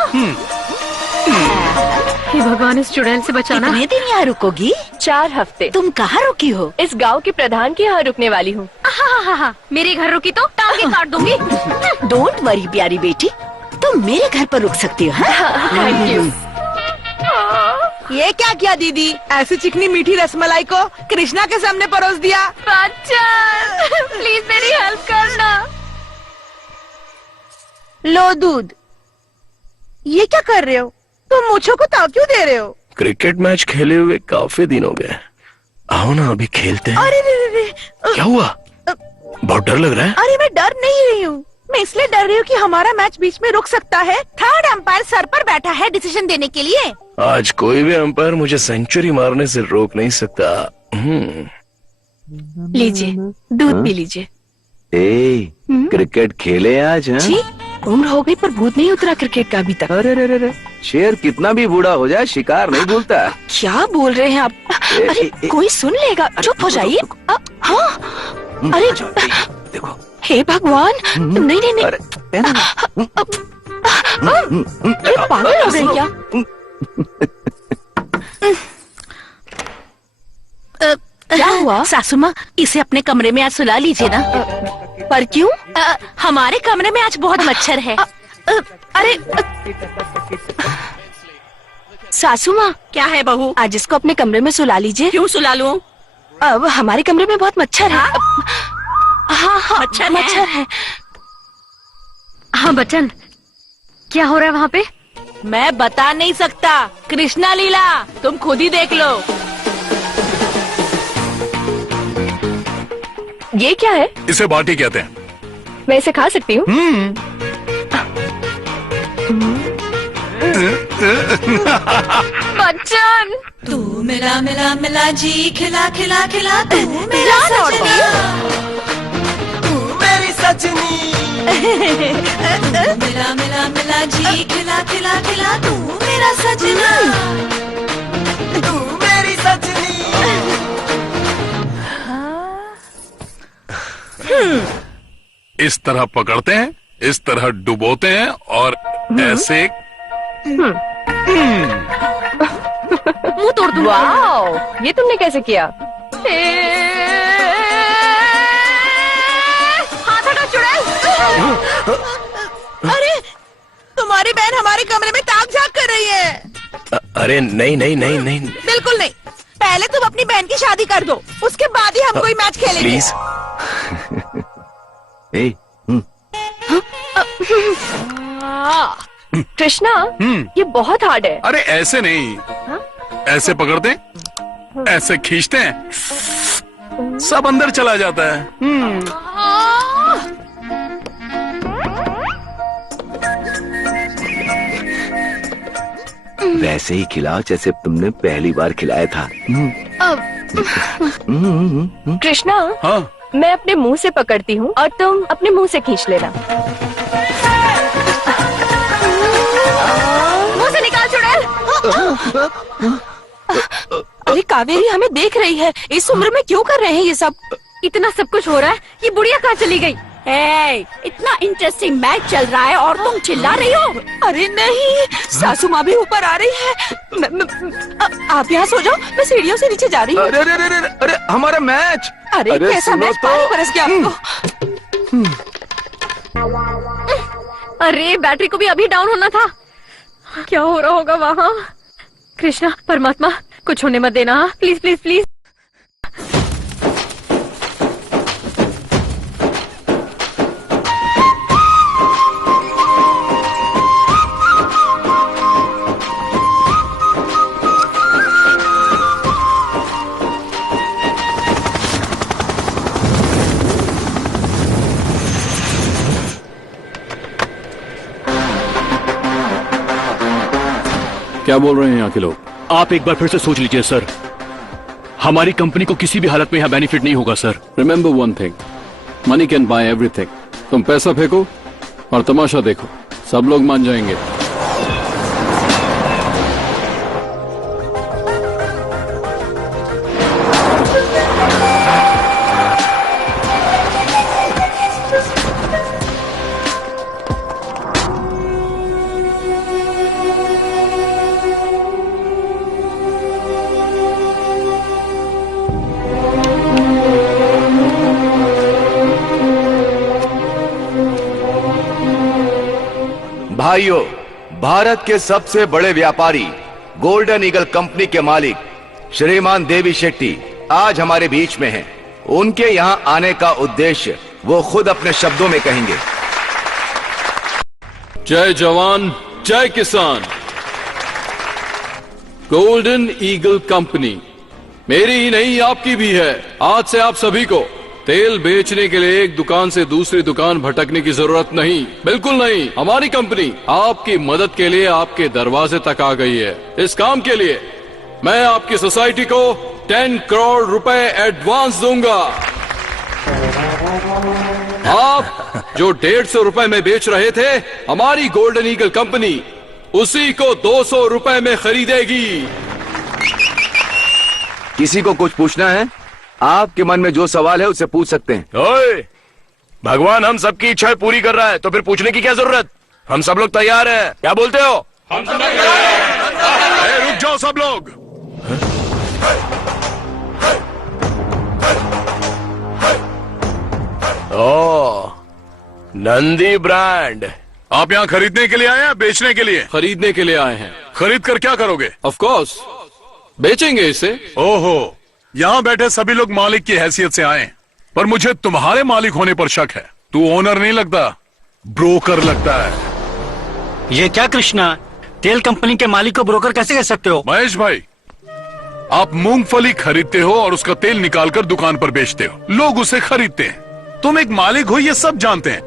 हे भगवान, इस चुड़ैल से बचाना। कितने दिन यहाँ रुकोगी? 4 हफ्ते। तुम कहाँ रुकी हो? इस गांव के प्रधान के यहाँ रुकने वाली हूँ। हाँ, मेरे घर रुकी तो टांगे काट दूंगी। डोंट वरी प्यारी बेटी, तुम मेरे घर पर रुक सकती हो। Thank you. ये क्या किया दीदी? ऐसी चिकनी मीठी रसमलाई को कृष्णा के सामने परोस दिया। बच्चन, प्लीज मेरी हेल्प करना। लो दूध। ये क्या कर रहे हो? तुम मुझको को ताव क्यों दे रहे हो? क्रिकेट मैच खेले हुए काफी दिन हो गए। आओ ना अभी खेलते हैं। अरे रे, क्या हुआ? बहुत डर लग रहा है। अरे मैं डर नहीं रही हूँ, मैं इसलिए डर रही हूँ कि हमारा मैच बीच में रुक सकता है। थर्ड अंपायर सर पर बैठा है डिसीजन देने के लिए। आज कोई भी अंपायर मुझे सेंचुरी मारने से रोक नहीं सकता। लीजिए, दूध पी लीजिए। क्रिकेट खेले आज? जी, उम्र हो गई पर भूत नहीं उतरा क्रिकेट का अभी तक। अरे शेर कितना भी बूढ़ा हो जाए शिकार नहीं भूलता। क्या बोल रहे हैं आप? अरे कोई सुन लेगा, चुप हो जाइए। हाँ, अरे देखो। हे भगवान, नहीं नहीं नहीं। ये पागल हो गए क्या? क्या हुआ? सासू माँ, इसे अपने कमरे में आज सुला लीजिए ना। पर क्यों? हमारे कमरे में आज बहुत मच्छर है। अरे सासू माँ। क्या है बहू? आज इसको अपने कमरे में सुला लीजिए। क्यों सुला लूं? अब हमारे कमरे में बहुत मच्छर है। हाँ, मच्छर है। हाँ बच्चन, क्या हो रहा है वहाँ पे? मैं बता नहीं सकता। कृष्णा लीला, तुम खुद ही देख लो। ये क्या है? इसे बाटी कहते हैं। मैं इसे खा सकती हूँ? बच्चन, तू मिला मिला मिला जी, खिला खिला खिला, तू मेरा सजना, तू मेरी सजनी। मिला मिला मिला जी, खिला खिला खिला, तू मेरा सजना, तू मेरी सजनी। इस तरह पकड़ते हैं, इस तरह डुबोते हैं और ऐसे मुंह तोड़ दूंगा। वाओ, ये तुमने कैसे किया? हाथ हटा चुड़ैल। अरे तुम्हारी बहन हमारे कमरे में ताक झाक कर रही है। अरे नहीं नहीं नहीं नहीं बिल्कुल नहीं, पहले तुम अपनी बहन की शादी कर दो, उसके बाद ही हम कोई मैच खेलेंगे। प्लीज। कृष्णा, ये बहुत हार्ड है। अरे ऐसे नहीं, ऐसे पकड़ते ऐसे खींचते हैं, सब अंदर चला जाता है। वैसे ही खिलाओ जैसे तुमने पहली बार खिलाया था। कृष्णा, हाँ? मैं अपने मुंह से पकड़ती हूँ और तुम अपने मुंह से खींच लेना। मुंह से निकाल चुड़ैल। अरे कावेरी हमें देख रही है, इस उम्र में क्यों कर रहे हैं ये सब? इतना सब कुछ हो रहा है, ये बुढ़िया कहाँ चली गई? इतना इंटरेस्टिंग मैच चल रहा है और तुम चिल्ला रही हो? अरे नहीं, सासू माँ भी ऊपर आ रही है। आप यहाँ सो जाओ, मैं सीढ़ियों से नीचे जा रही हूँ। अरे अरे अरे अरे अरे हमारा मैच। अरे कैसा मैच, पानी बरस गया आपको। अरे बैटरी को भी अभी डाउन होना था। क्या हो रहा होगा वहाँ? कृष्णा परमात्मा, कुछ होने मत देना, प्लीज प्लीज प्लीज। क्या बोल रहे हैं यहाँ के लोग? आप एक बार फिर से सोच लीजिए सर, हमारी कंपनी को किसी भी हालत में यहाँ बेनिफिट नहीं होगा sir. Remember one thing, money can buy everything. तुम पैसा फेंको और तमाशा देखो, सब लोग मान जाएंगे। भाइयों, भारत के सबसे बड़े व्यापारी गोल्डन ईगल कंपनी के मालिक श्रीमान देवी शेट्टी आज हमारे बीच में हैं। उनके यहां आने का उद्देश्य वो खुद अपने शब्दों में कहेंगे। जय जवान, जय किसान। गोल्डन ईगल कंपनी मेरी ही नहीं, आपकी भी है। आज से आप सभी को तेल बेचने के लिए एक दुकान से दूसरी दुकान भटकने की जरूरत नहीं, बिल्कुल नहीं। हमारी कंपनी आपकी मदद के लिए आपके दरवाजे तक आ गई है। इस काम के लिए मैं आपकी सोसाइटी को 10 करोड़ रुपए एडवांस दूंगा। आप जो 150 रुपए में बेच रहे थे, हमारी गोल्डन ईगल कंपनी उसी को 200 रुपए में खरीदेगी। किसी को कुछ पूछना है? आपके मन में जो सवाल है उसे पूछ सकते हैं। ओए, भगवान हम सबकी इच्छाएं पूरी कर रहा है तो फिर पूछने की क्या जरूरत? हम सब लोग तैयार हैं, क्या बोलते हो? हम सब तैयार हैं। रुक जाओ सब लोग। ओ, नंदी ब्रांड। आप यहाँ खरीदने के लिए आए हैं, बेचने के लिए? खरीदने के लिए आए हैं। खरीद कर क्या करोगे? ऑफ कोर्स बेचेंगे इसे। ओहो, यहाँ बैठे सभी लोग मालिक की हैसियत से आए, पर मुझे तुम्हारे मालिक होने पर शक है। तू ओनर नहीं लगता, ब्रोकर लगता है। ये क्या कृष्णा, तेल कंपनी के मालिक को ब्रोकर कैसे कह सकते हो? महेश भाई, आप मूंगफली खरीदते हो और उसका तेल निकालकर दुकान पर बेचते हो, लोग उसे खरीदते हैं। तुम एक मालिक हो ये सब जानते हैं,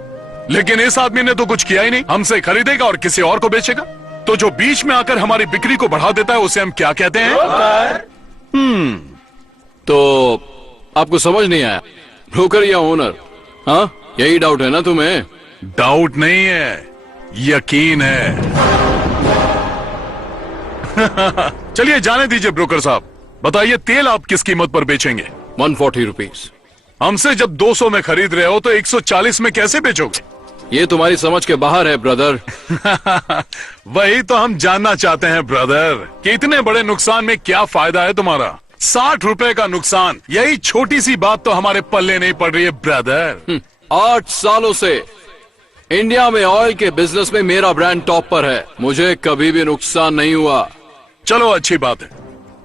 लेकिन इस आदमी ने तो कुछ किया ही नहीं। हमसे खरीदेगा और किसी और को बेचेगा। तो जो बीच में आकर हमारी बिक्री को बढ़ा देता है उसे हम क्या कहते हैं? तो आपको समझ नहीं आया, ब्रोकर या ओनर? हाँ, यही डाउट है ना तुम्हें? डाउट नहीं है, यकीन है। चलिए जाने दीजिए ब्रोकर साहब, बताइए तेल आप किस कीमत पर बेचेंगे? 140 रुपीज। हमसे जब 200 में खरीद रहे हो तो 140 में कैसे बेचोगे? ये तुम्हारी समझ के बाहर है ब्रदर। वही तो हम जानना चाहते हैं ब्रदर कि इतने बड़े नुकसान में क्या फायदा है तुम्हारा। 60 रुपए का नुकसान, यही छोटी सी बात तो हमारे पल्ले नहीं पड़ रही है ब्रदर। 8 सालों से इंडिया में ऑयल के बिजनेस में मेरा ब्रांड टॉप पर है, मुझे कभी भी नुकसान नहीं हुआ। चलो अच्छी बात है,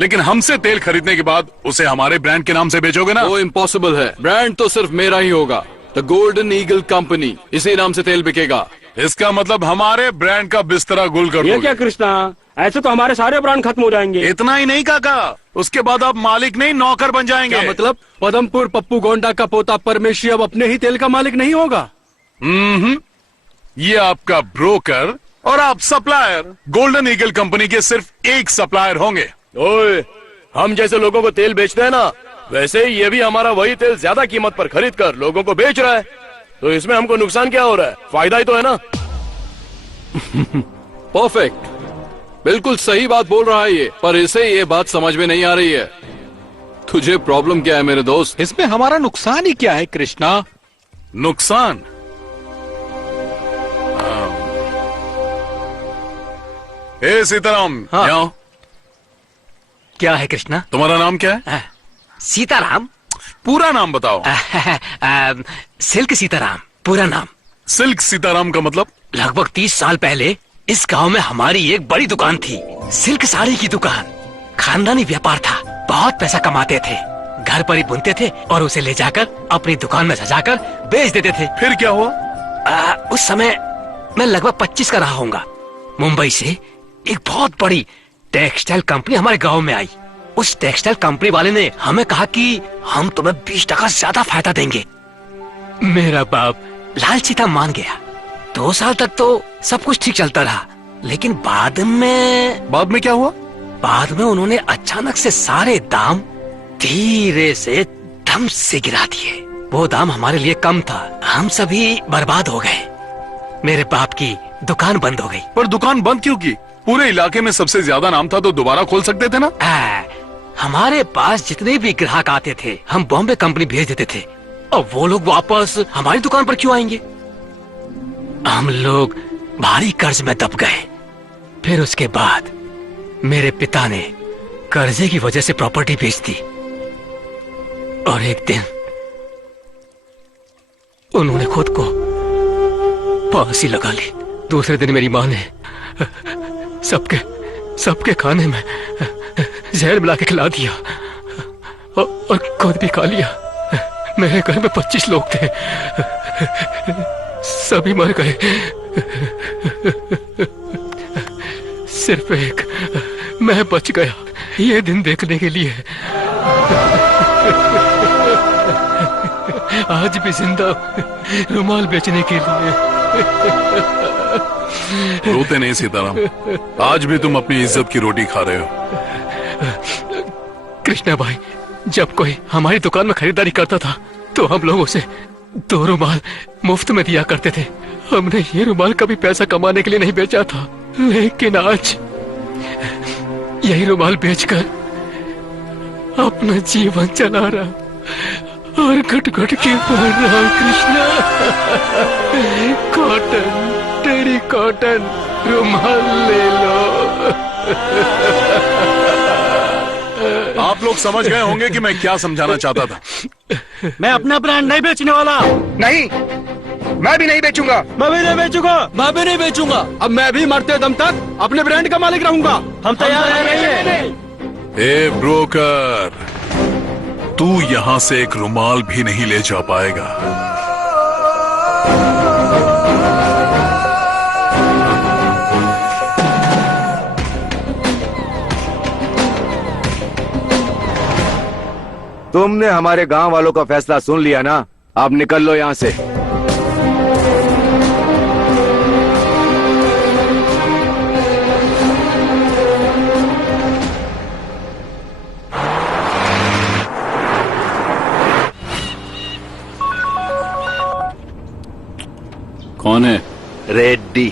लेकिन हमसे तेल खरीदने के बाद उसे हमारे ब्रांड के नाम से बेचोगे ना? वो इम्पॉसिबल है, ब्रांड तो सिर्फ मेरा ही होगा। द गोल्डन ईगल कंपनी, इसी नाम से तेल बिकेगा। इसका मतलब हमारे ब्रांड का बिस्तरा गुल कर ये दोगे। क्या कृष्णा, ऐसे तो हमारे सारे ब्रांड खत्म हो जाएंगे। इतना ही नहीं काका, उसके बाद आप मालिक नहीं नौकर बन जाएंगे। क्या मतलब पदमपुर पप्पू गोंडा का पोता परमेशी अब अपने ही तेल का मालिक नहीं होगा? ये आपका ब्रोकर और आप सप्लायर। गोल्डन ईगल कंपनी के सिर्फ एक सप्लायर होंगे। ओए, हम जैसे लोगों को तेल बेचते हैं ना, वैसे ही ये भी हमारा वही तेल ज्यादा कीमत पर खरीद कर लोगों को बेच रहा है, तो इसमें हमको नुकसान क्या हो रहा है? फायदा ही तो है ना। परफेक्ट, बिल्कुल सही बात बोल रहा है ये, पर इसे ये बात समझ में नहीं आ रही है। तुझे प्रॉब्लम क्या है मेरे दोस्त? इसमें हमारा नुकसान ही क्या है कृष्णा? नुकसान? ए सीताराम, यहाँ। क्या है कृष्णा? तुम्हारा नाम क्या है? सीताराम। पूरा नाम बताओ। सिल्क सीताराम पूरा नाम। सिल्क सीताराम का मतलब? लगभग 30 साल पहले इस गांव में हमारी एक बड़ी दुकान थी, सिल्क साड़ी की दुकान। खानदानी व्यापार था, बहुत पैसा कमाते थे, घर पर ही बुनते थे और उसे ले जाकर अपनी दुकान में सजाकर बेच देते थे। फिर क्या हुआ? उस समय मैं लगभग 25 का रहा होऊंगा। मुंबई से एक बहुत बड़ी टेक्सटाइल कंपनी हमारे गांव में आई। उस टेक्सटाइल कंपनी वाले ने हमें कहा कि हम तुम्हें 20% ज्यादा फायदा देंगे। मेरा बाप लालची था, मान गया। 2 साल तक तो सब कुछ ठीक चलता रहा, लेकिन बाद में क्या हुआ? बाद में उन्होंने अचानक से सारे दाम धीरे से धम से गिरा दिए। वो दाम हमारे लिए कम था, हम सभी बर्बाद हो गए। मेरे बाप की दुकान बंद हो गई। पर दुकान बंद क्यों की? पूरे इलाके में सबसे ज्यादा नाम था तो दोबारा खोल सकते थे ना? हमारे पास जितने भी ग्राहक आते थे हम बॉम्बे कंपनी भेज देते थे, और वो लोग वापस हमारी दुकान पर क्यों आएंगे? हम लोग भारी कर्ज में दब गए। फिर उसके बाद मेरे पिता ने कर्जे की वजह से प्रॉपर्टी बेच दी, और एक दिन उन्होंने खुद को फांसी लगा ली। दूसरे दिन मेरी माँ ने सबके खाने में जहर मिला के खिला दिया, और खुद भी खा लिया। मेरे घर में 25 लोग थे, सभी मर गए। सिर्फ एक मैं बच गया ये दिन देखने के लिए। आज भी जिंदा रुमाल बेचने के लिए। रोते नहीं सीताराम, आज भी तुम अपनी इज्जत की रोटी खा रहे हो। कृष्णा भाई, जब कोई हमारी दुकान में खरीदारी करता था तो हम लोग उसे 2 रुमाल मुफ्त में दिया करते थे। हमने ये रुमाल कभी पैसा कमाने के लिए नहीं बेचा था, लेकिन आज यही रुमाल बेचकर अपना जीवन चला रहा और घुट-घुट के मर रहा। कृष्णा, कॉटन, तेरी कॉटन रुमाल ले लो। आप लोग समझ गए होंगे कि मैं क्या समझाना चाहता था। मैं अपना ब्रांड नहीं बेचने वाला। नहीं, मैं भी नहीं बेचूंगा। मैं भी नहीं बेचूंगा। मैं भी नहीं बेचूंगा। अब मैं भी मरते दम तक अपने ब्रांड का मालिक रहूंगा। हम तैयार हैं। ए ब्रोकर, तू यहाँ से एक रुमाल भी नहीं ले जा पाएगा। तुमने हमारे गांव वालों का फैसला सुन लिया ना, अब निकल लो यहाँ से। कौन है? रेड्डी,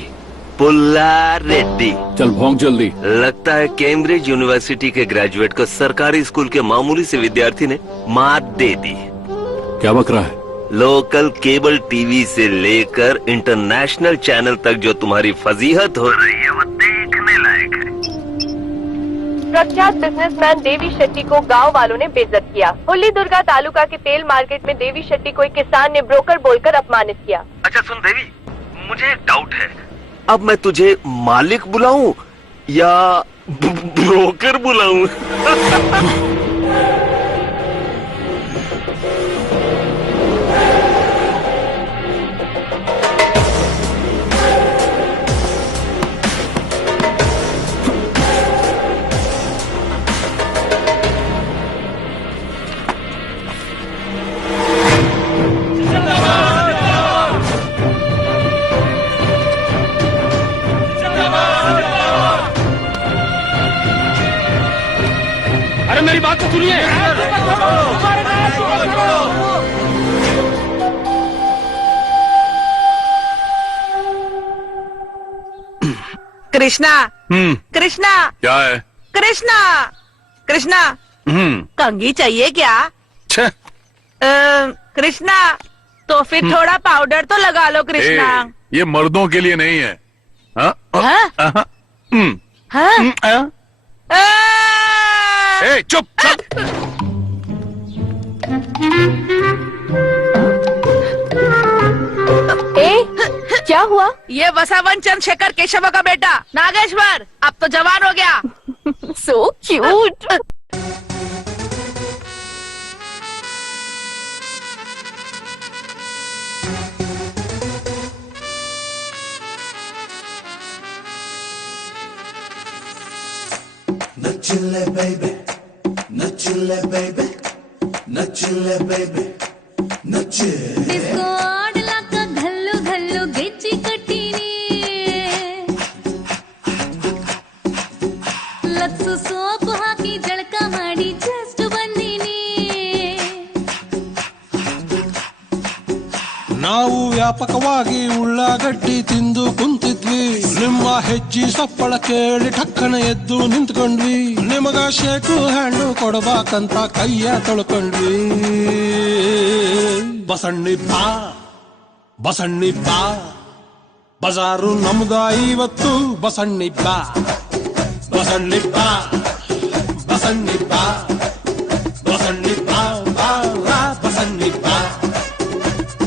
पुल्ला रेड्डी। चल भौंक जल्दी। लगता है कैम्ब्रिज यूनिवर्सिटी के ग्रेजुएट को सरकारी स्कूल के मामूली से विद्यार्थी ने मात दे दी। क्या बक रहा है? लोकल केबल टीवी से लेकर इंटरनेशनल चैनल तक जो तुम्हारी फजीहत हो रही है वो देखने लायक है। प्रख्यात बिजनेसमैन देवी शेट्टी को गांव वालों ने बेइज्जत किया। हुल्ली दुर्गा तालुका के तेल मार्केट में देवी शेट्टी को एक किसान ने ब्रोकर बोलकर अपमानित किया। अच्छा सुन देवी, मुझे एक डाउट है, अब मैं तुझे मालिक बुलाऊं या ब्रोकर बुलाऊं? अरे मेरी बात तो सुनिए। कृष्णा कृष्णा क्या है? कृष्णा कृष्णा कंघी चाहिए क्या? कृष्णा तो फिर थोड़ा पाउडर तो लगा लो कृष्णा। ये मर्दों के लिए नहीं है। हाँ? हाँ? ए, चुप। क्या हुआ? ये वसावन चंद्रशेखर केशव का बेटा नागेश्वर अब तो जवान हो गया। So cute. नचले baby, नचले baby, नचले baby, नचे। डिस्को आडला का घल्लू घल्लू ಗೆಜ್ಜಿ ಕಟ್ಟಿನಿ ಲಕ್ಸು ಸೋಪು ಹಾಕಿ ಜಳಕ ಮಾಡಿ ಜಸ್ಟ್ ಬಂದಿನಿ ನಾವು ವ್ಯಾಪಕವಾಗಿ ಉಳ್ಳಾಗಡ್ಡಿ ತಿಂದು ಕುಂತಿದ್ವಿ, ನಿಮ್ಮ ಹೆಜ್ಜಿ ಸಪ್ಪಳ ಕೇಳಿ ಠಕ್ಕನ ಎದ್ದು ನಿಂತ್ಕೊಂಡ್ವಿ, ನಿಮಗ ಶೇಕು ಹಣ್ಣು ಕೊಡಬೇಕಂತ ಕೈಯ ತೊಳ್ಕೊಂಡ್ವಿ. ಬಸಣ್ಣಿ ಬಾ ಬಸಣ್ಣಿ ಬಾ, ಬಜಾರು ನಮ್ದ ಇವತ್ತು ಬಸಣ್ಣಿ ಬಾ ಬಸಣ್ಣಿ ಬಾ ಬಸಣ್ಣಿ ಬಾ ಬಸಣ್ಣಿ ಬಾ ಬಾ ಬಾ ಬಸಣ್ಣಿ ಬಾ.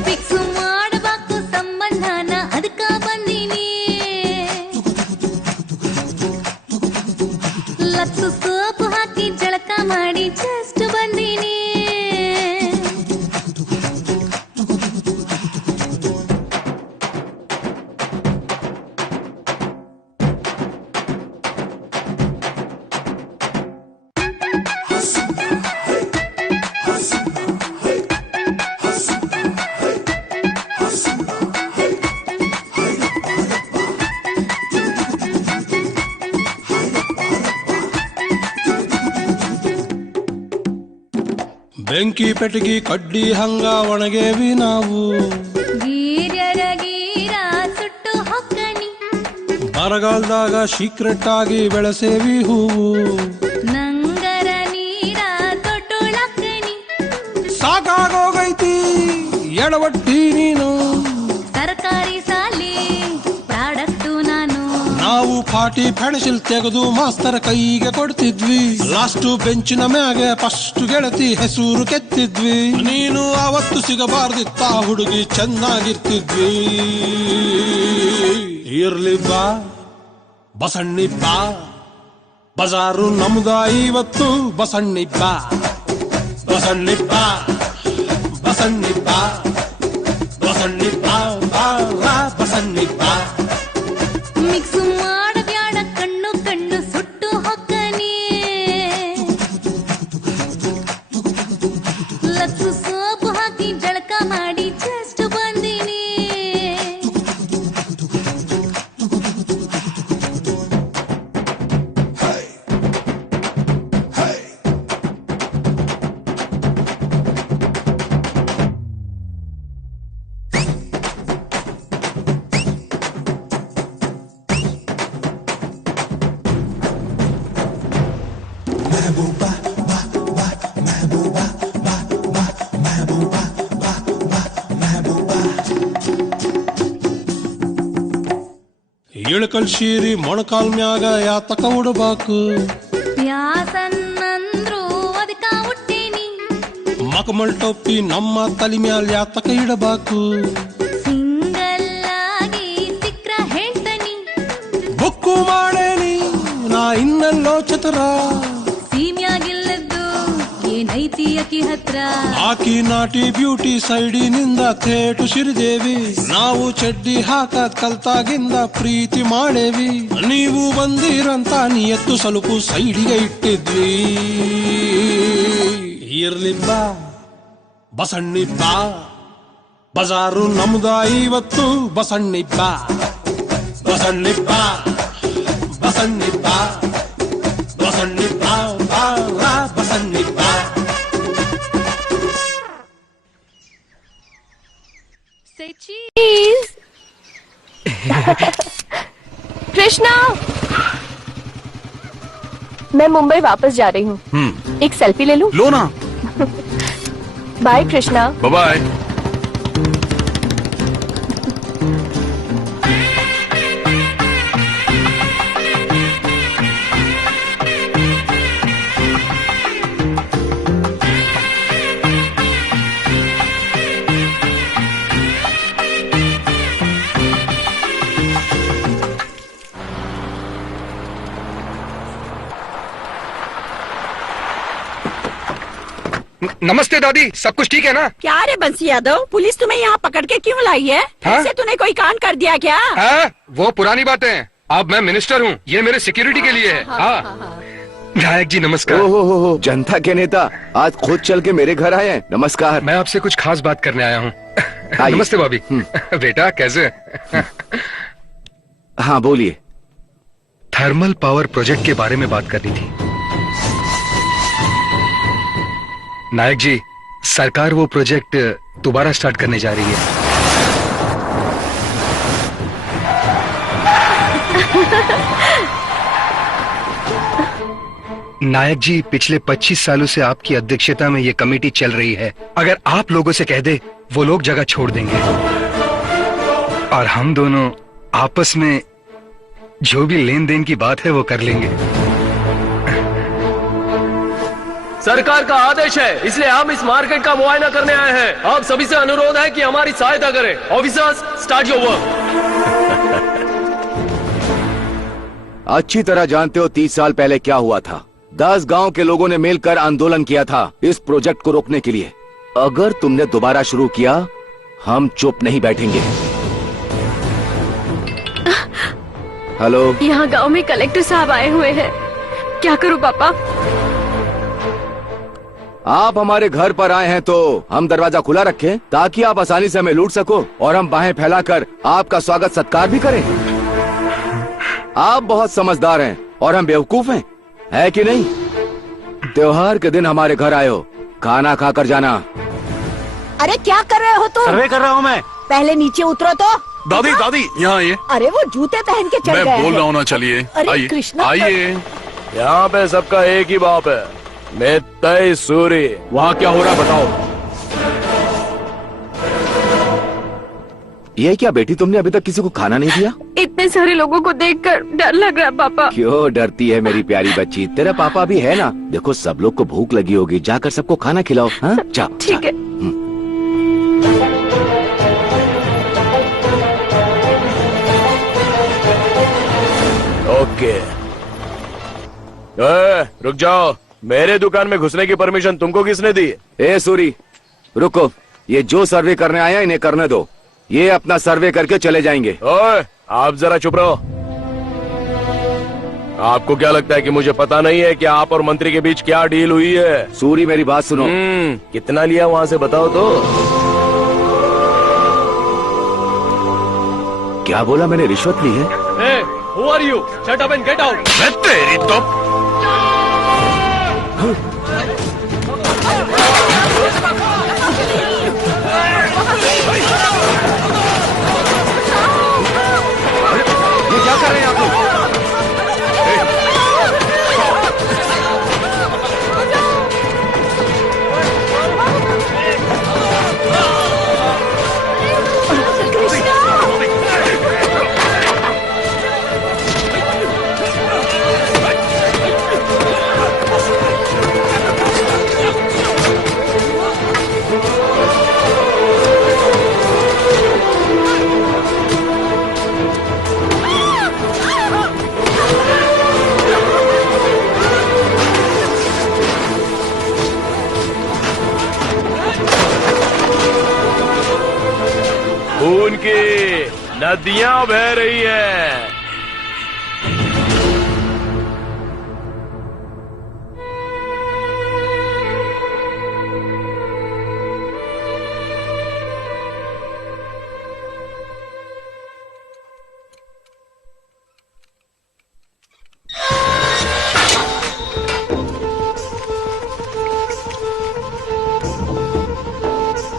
ಫಿಕ್ಸ್ ಮಾಡಬೇಕು ಸಂಬಂಧನ ಅದಕ್ಕ ಬಂದಿನಿ ಲಕ್ಸು ಸೋಪು ಹಾಕಿ ಜಳಕ ಮಾಡಿ ಜಸ್ಟ್ ಬಂದಿನಿ. ಬೆಂಕಿ ಪೆಟಗಿ ಕಡ್ಡಿ ಹಂಗ ಒಣಗೇವಿ ನಾವು, ಗೀರ್ಯರ ಗೀರ ಸುಟ್ಟು ಹೊಕ್ಕಣಿ ಬರಗಾಲದಾಗ ಸೀಕ್ರೆಟ್ ಆಗಿ ಬೆಳೆಸೇವಿ ಹೂವು, ನಂಗರ ನೀರ ತೊಟ್ಟುಳಕ್ಕಣಿ ಸಾಕಾಗೋಗೈತಿ ಎಡವಟ್ಟಿ ನೀನು, ತರಕಾರಿ ಸಾಲಿ ಪ್ರಾಡಕ್ಟು ನಾನು. ನಾವು ಪಾಟಿ ಪೆಣಸಿಲ್ ತೆಗೆದು ಮಾಸ್ತರ ಕೈಗೆ ಕೊಡ್ತಿದ್ವಿ, ಲಾಸ್ಟ್ ಬೆಂಚಿನ ಮ್ಯಾಗೆ ಫಸ್ಟ್ ಗೆಳತಿ ಹೆಸರು ಕೆತ್ತಿದ್ವಿ, ನೀನು ಅವತ್ತು ಸಿಗಬಾರ್ದಿತ್ತ ಹುಡುಗಿ ಚೆನ್ನಾಗಿರ್ತಿದ್ವಿ. ಇರ್ಲಿ ಬಾ ಬಸಣ್ಣಿ ಬಾ, ಬಜಾರು ನಮ್ದ ಇವತ್ತು ಬಸಣ್ಣಿ ಬಾ ಬಸಣ್ಣಿ ಬಾ ಬಸಣ್ಣಿ ಬಾ ಬಸಣ್ಣಿ ಬಾ ಬಾ ಬಾ ಬಸಣ್ಣಿ ಬಾ. ಮಿಕ್ಸ್ ಮಾಡಬ್ಯಾಡ ಕಣ್ಣು ಕಣ್ಣು ಸುಟ್ಟು ಹೊಕ್ಕನಿ ಲಕ್ಸು ಸೋಪು ಹಾಕಿ ಜಳಕ ಮಾಡಿ ಜಸ್ಟ್ ಬಂದಿನಿ. ಇಳಕಲ್ ಶೀರಿ ಮೊಣಕಾಲ್ ಮ್ಯಾಗ ಯಾತಕ ಉಡಬಾಕು ವ್ಯಾಸನ್ನಂದ್ರು ಅದಕ್ಕ ಹುಟ್ಟೇನಿ ಮಕಮಲ್ ಟೊಪ್ಪಿ ನಮ್ಮ ತಲಿ ಮ್ಯಾಲ ಯಾತಕ ಇಡಬಾಕು ಸಿಂಗಲ್ ಆಗಿ ಸಿಕ್ರ ಹೇಳ್ತನಿ ಬುಕ್ಕು ಮಾಡೇನಿ ನಾ ಇನ್ನೆಲ್ಲೋ ಚತುರ ಸೀಮ್ಯಾಗಿಲ್ಲದ್ದು ಏನೈತಿ ಅಕಿ ಹತ್ರ ಆಕಿ ನಾಟಿ ಬ್ಯೂಟಿ ಸೈಡಿನಿಂದ ಥೇಟು ಶ್ರೀದೇವಿ ನಾವು ಚಡ್ಡಿ ಹಾಕದ್ ಕಲ್ತಾಗಿಂದ ಪ್ರೀತಿ ಮಾಡೇವಿ ನೀವು ಬಂದಿರಂತ ನಿಯತ್ತು ಸ್ವಲ್ಪ ಸೈಡಿಗೆ ಇಟ್ಟಿದ್ವಿ ಇರ್ಲಿ ಬಾ ಬಸಣ್ಣಿ ಬಾ ಬಜಾರು ನಮ್ದ ಇವತ್ತು ಬಸಣ್ಣಿ ಬಾ ಬಸಣ್ಣಿ ಬಾ ಬಸಣ್ಣಿ ಬಾ ಬಸಣ್ಣಿ ಬಾ ಬಾ ರಾ ಬಸಣ್ಣಿ ಬಾ Say cheese. कृष्णा, मैं मुंबई वापस जा रही हूँ। एक सेल्फी ले लूं? लो ना। बाय कृष्णा। Bye bye. नमस्ते दादी, सब कुछ ठीक है ना? क्या रे बंसी यादव, पुलिस तुम्हें यहाँ पकड़ के क्यों लाई है? ऐसे तूने कोई कांड कर दिया क्या? वो पुरानी बातें, अब मैं मिनिस्टर हूँ, ये मेरे सिक्योरिटी के लिए है। विधायक जी नमस्कार। ओहो, जनता के नेता आज खुद चल के मेरे घर आए हैं। नमस्कार। मैं आपसे कुछ खास बात करने आया हूँ। नमस्ते भाभी। बेटा कैसे? हाँ बोलिए। थर्मल पावर प्रोजेक्ट के बारे में बात करनी थी। नायक जी, सरकार वो प्रोजेक्ट दोबारा स्टार्ट करने जा रही है। नायक जी, पिछले 25 सालों से आपकी अध्यक्षता में ये कमेटी चल रही है। अगर आप लोगों से कह दे, वो लोग जगह छोड़ देंगे और हम दोनों आपस में जो भी लेन देन की बात है वो कर लेंगे। सरकार का आदेश है, इसलिए हम इस मार्केट का मुआयना करने आए हैं। आप सभी से अनुरोध है कि हमारी सहायता करें। Officers, start your work. अच्छी तरह जानते हो 30 साल पहले क्या हुआ था। 10 गांव के लोगों ने मिलकर आंदोलन किया था इस प्रोजेक्ट को रोकने के लिए। अगर तुमने दोबारा शुरू किया, हम चुप नहीं बैठेंगे। हेलो, यहाँ गांव में कलेक्टर साहब आए हुए हैं। क्या करूँ पापा? आप हमारे घर पर आए हैं तो हम दरवाजा खुला रखें ताकि आप आसानी से हमें लूट सको और हम बाहें फैलाकर आपका स्वागत सत्कार भी करें। आप बहुत समझदार हैं और हम बेवकूफ हैं, है कि नहीं? त्योहार के दिन हमारे घर आए हो, खाना खाकर जाना। अरे क्या कर रहे हो तुम? सर्वे कर रहा हूँ मैं। पहले नीचे उतरो तो। दादी दादी यहाँ आइए। अरे वो जूते पहन के चल गए मैं बोल हैं। रहा हूँ ना, चलिए अरे कृष्णा, आइए। यहाँ पे सबका एक ही बाप है, मैं तय सूरी। वहाँ क्या हो रहा है बताओ। ये क्या बेटी, तुमने अभी तक किसी को खाना नहीं दिया? इतने सारे लोगों को देखकर डर लग रहा है पापा। क्यों डरती है मेरी प्यारी बच्ची? तेरा पापा भी है ना। देखो सब लोग को भूख लगी होगी, जाकर सबको खाना खिलाओ। हाँ जा। ठीक है। ओके, रुक जाओ। मेरे दुकान में घुसने की परमिशन तुमको किसने दी? ए सूरी, रुको। ये जो सर्वे करने आया इन्हें करने दो। ये अपना सर्वे करके चले जाएंगे। ओए, आप जरा चुप रहो। आपको क्या लगता है कि मुझे पता नहीं है कि आप और मंत्री के बीच क्या डील हुई है? सूरी मेरी बात सुनो। कितना लिया वहाँ से बताओ तो। क्या बोला मैंने? रिश्वत ली है? Hey, who are you? Shut up and get out. तेरी तो ये क्या कर रहे हैं आप लोग? नदियां बह रही है।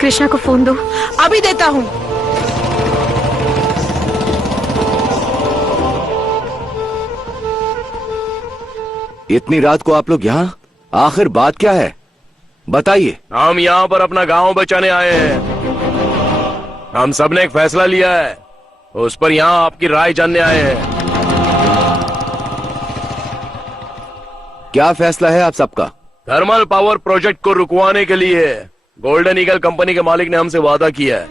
कृष्णा को फोन दो। अभी देता हूँ। इतनी रात को आप लोग यहाँ? आखिर बात क्या है, बताइए। हम यहाँ पर अपना गांव बचाने आए हैं। हम सब ने एक फैसला लिया है, उस पर यहाँ आपकी राय जानने आए हैं। क्या फैसला है आप सबका? थर्मल पावर प्रोजेक्ट को रुकवाने के लिए गोल्डन ईगल कंपनी के मालिक ने हमसे वादा किया है।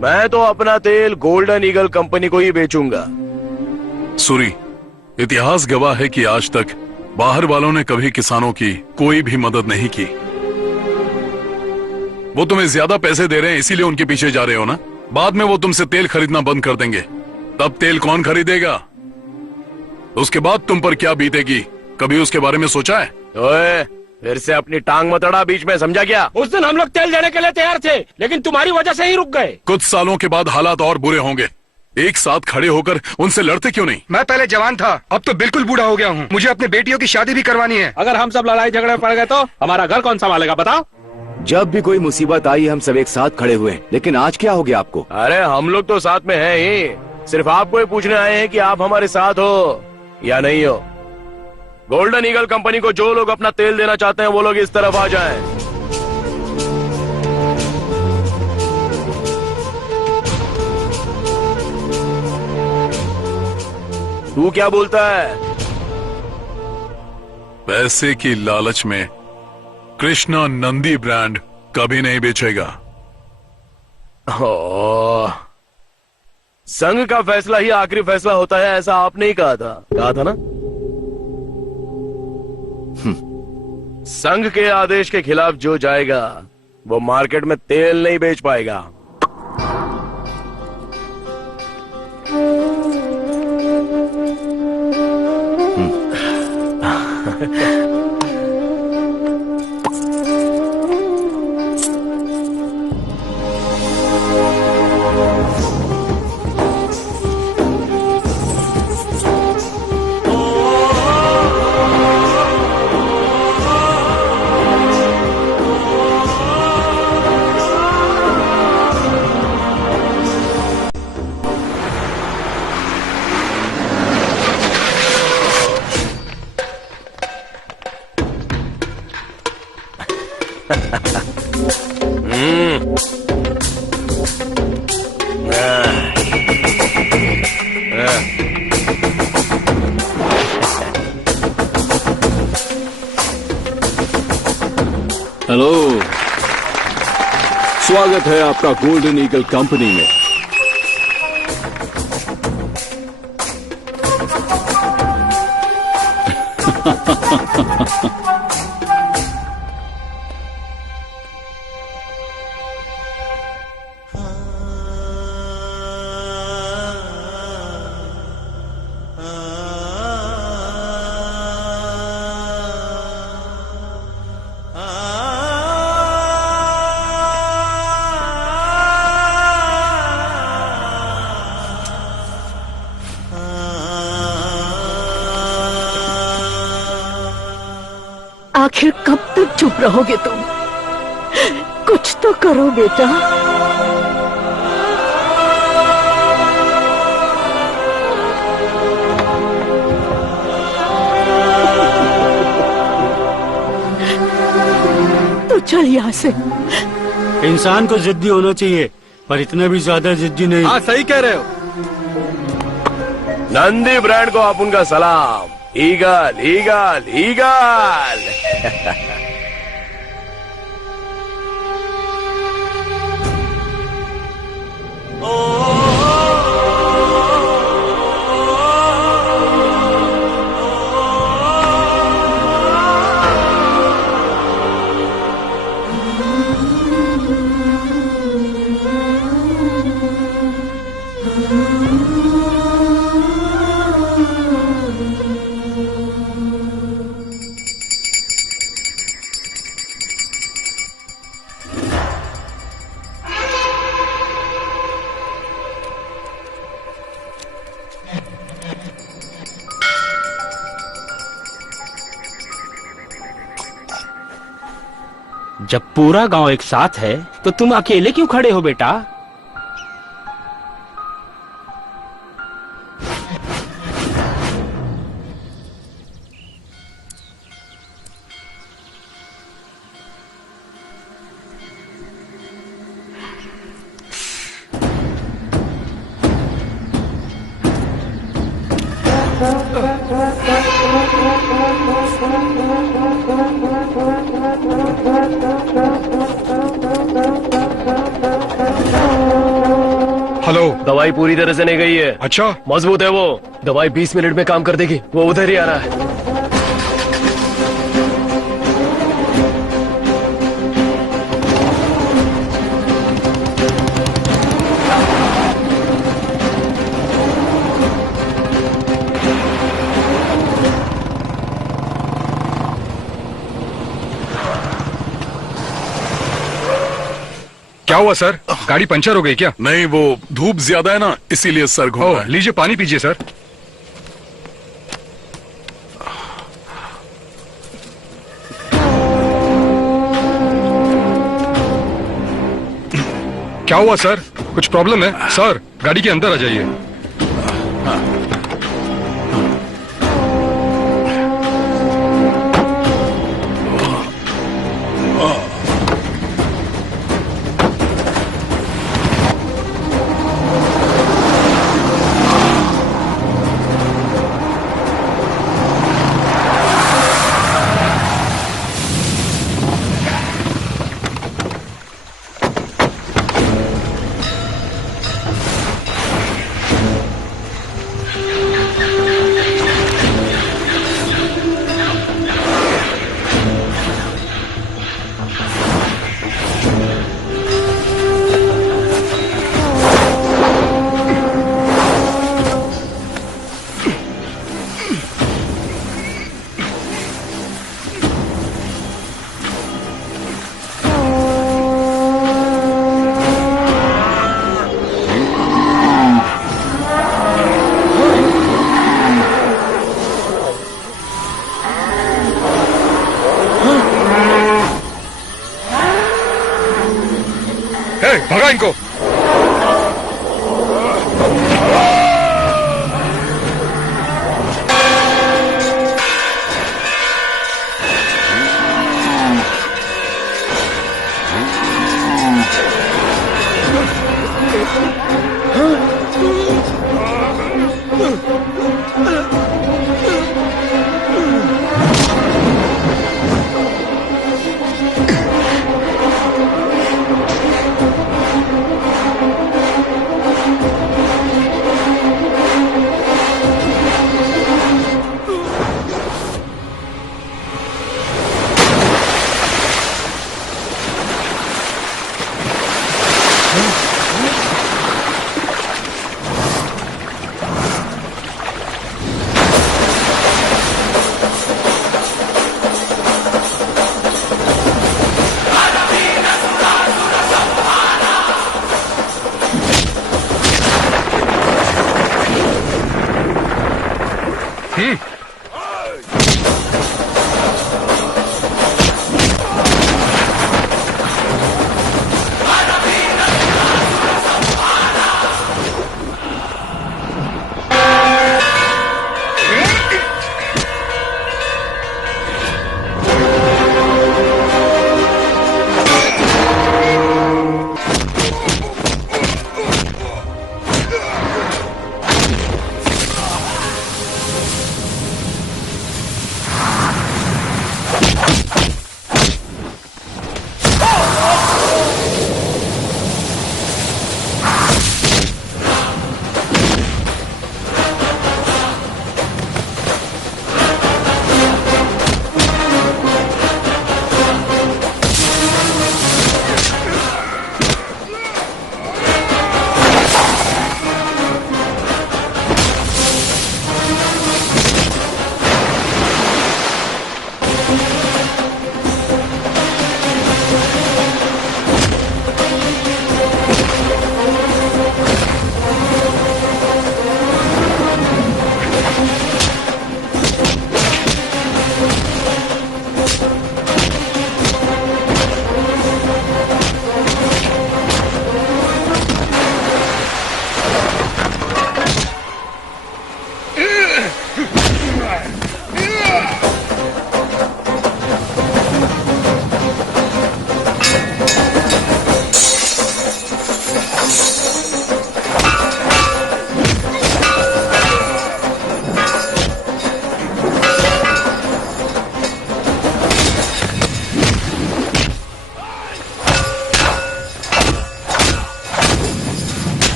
मैं तो अपना तेल गोल्डन ईगल कंपनी को ही बेचूंगा। सूरी, इतिहास गवाह है कि आज तक बाहर वालों ने कभी किसानों की कोई भी मदद नहीं की। वो तुम्हें ज्यादा पैसे दे रहे हैं इसीलिए उनके पीछे जा रहे हो ना। बाद में वो तुमसे तेल खरीदना बंद कर देंगे, तब तेल कौन खरीदेगा? उसके बाद तुम पर क्या बीतेगी, कभी उसके बारे में सोचा है? ओए, फिर से अपनी टांग मत अड़ा बीच में, समझा क्या? उस दिन हम लोग तेल देने के लिए तैयार थे, लेकिन तुम्हारी वजह से ही रुक गए। कुछ सालों के बाद हालात और बुरे होंगे। एक साथ खड़े होकर उनसे लड़ते क्यों नहीं? मैं पहले जवान था, अब तो बिल्कुल बूढ़ा हो गया हूँ। मुझे अपनी बेटियों की शादी भी करवानी है। अगर हम सब लड़ाई झगड़े में पड़ गए तो हमारा घर कौन संभालेगा, बताओ? जब भी कोई मुसीबत आई हम सब एक साथ खड़े हुए, लेकिन आज क्या हो गया आपको? अरे हम लोग तो साथ में हैं ही, सिर्फ आपको ही पूछने आए हैं कि आप हमारे साथ हो या नहीं हो। गोल्डन ईगल कंपनी को जो लोग अपना तेल देना चाहते हैं वो लोग इस तरफ आ जाएं। तू क्या बोलता है? पैसे की लालच में कृष्णा नंदी ब्रांड कभी नहीं बेचेगा। संघ का फैसला ही आखिरी फैसला होता है, ऐसा आपने ही कहा था ना? संघ के आदेश के खिलाफ जो जाएगा वो मार्केट में तेल नहीं बेच पाएगा। हेलो, स्वागत है आपका गोल्डन ईगल कंपनी में। आखिर कब तक चुप रहोगे तुम? कुछ तो करो बेटा। तो चल यहाँ से। इंसान को जिद्दी होना चाहिए, पर इतना भी ज्यादा जिद्दी नहीं। हाँ, सही कह रहे हो। नंदी ब्रांड को आप उनका सलाम। Eagle eagle eagle. जब पूरा गांव एक साथ है तो तुम अकेले क्यों खड़े हो बेटा? हेलो। दवाई पूरी तरह से नहीं गई है। अच्छा, मजबूत है वो। दवाई 20 मिनट में काम कर देगी। वो उधर ही आ रहा है। क्या हुआ सर? गाड़ी पंचर हो गई क्या? नहीं, वो धूप ज्यादा है ना, इसीलिए सर घूम रहा है। लीजिए पानी पीजिए सर। क्या हुआ सर? कुछ प्रॉब्लम है? सर गाड़ी के अंदर आ जाइए। भगा इनको।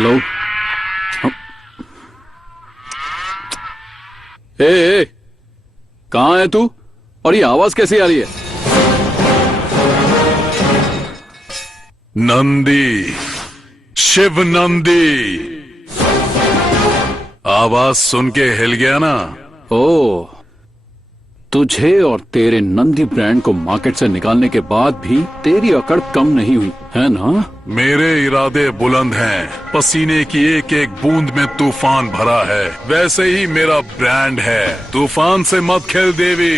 हेलो। ए, कहाँ है तू? और ये आवाज कैसी आ रही है? नंदी, शिव नंदी। आवाज सुन के हिल गया ना? ओ, तुझे और तेरे नंदी ब्रांड को मार्केट से निकालने के बाद भी तेरी अकड़ कम नहीं हुई है ना? मेरे इरादे बुलंद हैं। पसीने की एक एक बूंद में तूफान भरा है। वैसे ही मेरा ब्रांड है। तूफान से मत खेल देवी।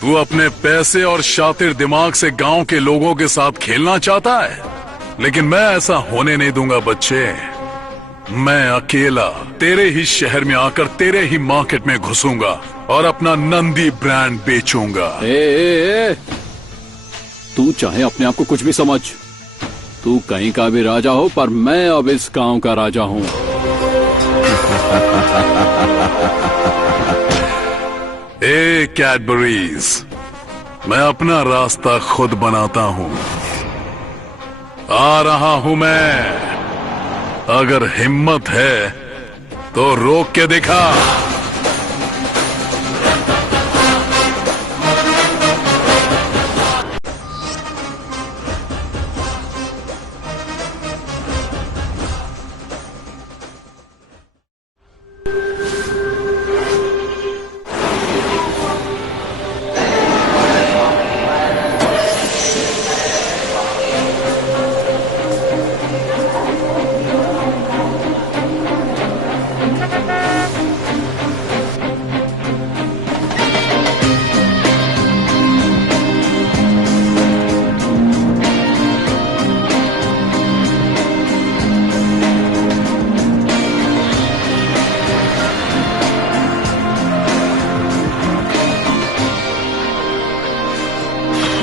तू अपने पैसे और शातिर दिमाग से गांव के लोगों के साथ खेलना चाहता है, लेकिन मैं ऐसा होने नहीं दूंगा बच्चे। मैं अकेला तेरे ही शहर में आकर तेरे ही मार्केट में घुसूंगा और अपना नंदी ब्रांड बेचूंगा। तू चाहे अपने आप को कुछ भी समझ, तू कहीं का भी राजा हो, पर मैं अब इस गांव का राजा हूं। ए कैडबरीज, मैं अपना रास्ता खुद बनाता हूं। आ रहा हूं मैं। अगर हिम्मत है तो रोक के दिखा।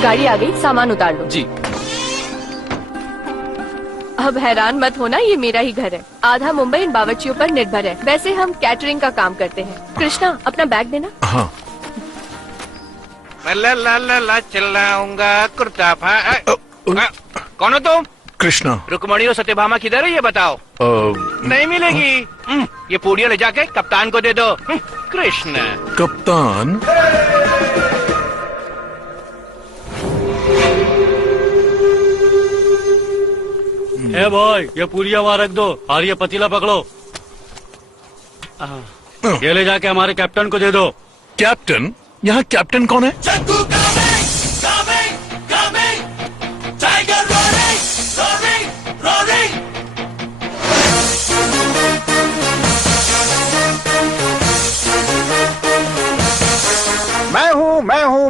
गाड़ी आ गई, सामान उतार लो। जी। अब हैरान मत होना, ये मेरा ही घर है। आधा मुंबई इन बावर्चियों पर निर्भर है। वैसे हम कैटरिंग का काम करते हैं। कृष्णा, अपना बैग देना। हाँ। ला चिल्लाऊंगा कुर्ता कौन हो तुम? कृष्णा। रुक्मणी और सत्यभामा किधर है ये बताओ। नहीं मिलेगी। ये पूड़ियाँ ले जाके कप्तान को दे दो। कृष्ण। कप्तान? ए बॉय, ये पूरिया वहाँ रख दो और ये पतीला पकड़ो। ये ले जाके हमारे कैप्टन को दे दो। कैप्टन? यहाँ कैप्टन कौन है?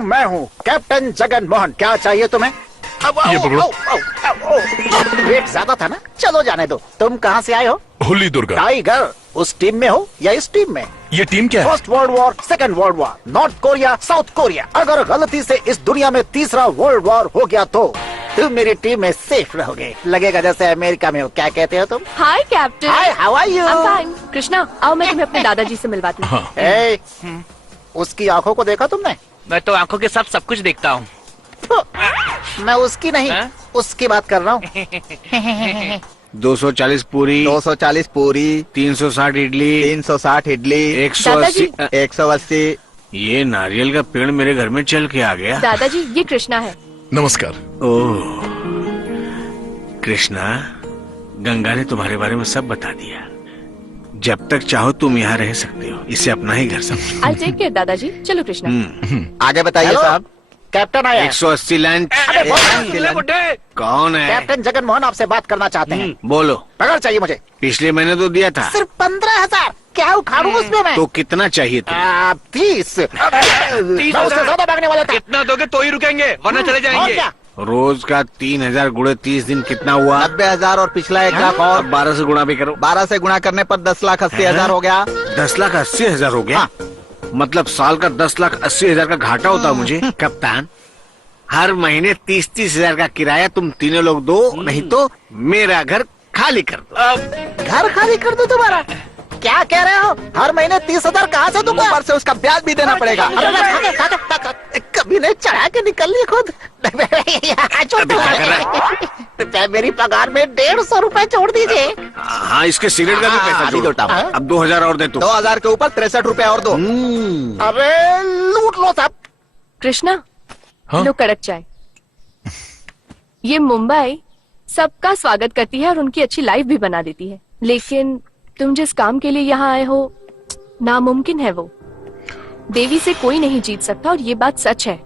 मैं हूँ कैप्टन जगन मोहन। क्या चाहिए तुम्हें? ये पकड़ो। वेट ज्यादा था ना, चलो जाने दो। तुम कहाँ से आए हो? होली दुर्गा। टाइगर, उस टीम में हो या इस टीम में? ये टीम क्या है? First world war, second world war, north Korea, south Korea. अगर गलती से इस दुनिया में तीसरा वर्ल्ड वॉर हो गया तो तुम मेरी टीम में सेफ रहोगे। लगेगा जैसे अमेरिका में हो। क्या कहते हो तुम? Hi captain. Hi, how are you? Krishna, आओ मैं तुम्हें अपने दादाजी से मिलवाती हूँ। उसकी आंखों को देखा तुमने? मैं तो आंखों के साथ सब कुछ देखता हूँ। मैं उसकी नहीं, उसकी बात कर रहा हूँ। 240 पूरी, 240 पूरी, 360 इडली, 360 इडली, 180, 180। ये नारियल का पेड़ मेरे घर में चल के आ गया। दादाजी, ये कृष्णा है। नमस्कार। ओह, कृष्णा, गंगा ने तुम्हारे बारे में सब बता दिया। जब तक चाहो तुम यहाँ रह सकते हो। इसे अपना ही घर समझो। I'll take care, दादाजी। चलो कृष्णा। आगे बताइए साहब। कैप्टन आया। 180 लैंड। कौन है? कैप्टन जगन मोहन आपसे बात करना चाहते हैं। बोलो। पगार चाहिए मुझे। पिछले महीने तो दिया था। सिर्फ 15,000। क्या उखाड़ू उसमें मैं? तो कितना चाहिए था? 30। उससे ज्यादा मांगने वाला था। इतना दोगे तो ही रुकेंगे, वरना चले जाएंगे। रोज का 3,000 गुणे 30 दिन कितना हुआ? 90,000 और पिछला 1 लाख और 12 से गुणा भी करो। 12 से गुणा करने पर 10,80,000 हो गया। 10,80,000 हो गया? मतलब साल का 10,80,000 का घाटा होता मुझे। कप्तान, हर महीने 30,000 का किराया तुम तीनों लोग दो, नहीं तो मेरा घर खाली कर दो। घर खाली कर दो तुम्हारा? क्या कह रहे हो? हर महीने 30,000 कहाँ से दूंगा? ऊपर से उसका ब्याज भी देना पड़ेगा। कभी नहीं चढ़ा के निकल ली खुद। मेरी पगार में 150 रुपए छोड़ दीजिए। हाँ, इसके सिगरेट का भी पैसा जोड़। अब 2000 और दे तू। 2000 के ऊपर 63 रुपए और दो। अबे लूट लो सब। कृष्णा, हाँ? लो कड़क चाय। ये मुंबई सबका स्वागत करती है और उनकी अच्छी लाइफ भी बना देती है, लेकिन तुम जिस काम के लिए यहाँ आए हो नामुमकिन है वो। देवी से कोई नहीं जीत सकता और ये बात सच है।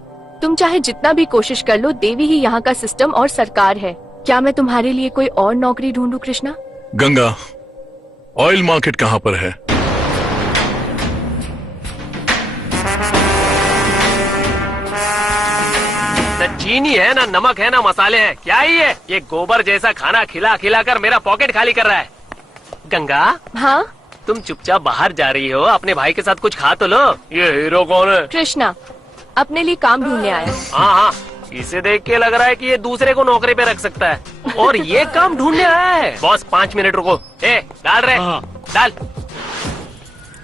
तुम चाहे जितना भी कोशिश कर लो, देवी ही यहाँ का सिस्टम और सरकार है। क्या मैं तुम्हारे लिए कोई और नौकरी ढूंढूं कृष्णा? गंगा, ऑयल मार्केट कहाँ पर है? न चीनी है, ना नमक है, ना मसाले हैं। क्या ही है ये गोबर जैसा खाना खिला खिला कर मेरा पॉकेट खाली कर रहा है। गंगा, हाँ तुम चुपचाप बाहर जा रही हो, अपने भाई के साथ कुछ खा तो लो। ये हीरो कौन है? कृष्णा, अपने लिए काम ढूंढने आया। हाँ हाँ, इसे देख के लग रहा है कि ये दूसरे को नौकरी पे रख सकता है और ये काम ढूंढने आया है। बॉस 5 मिनट रुको। ए, डाल रहे डाल।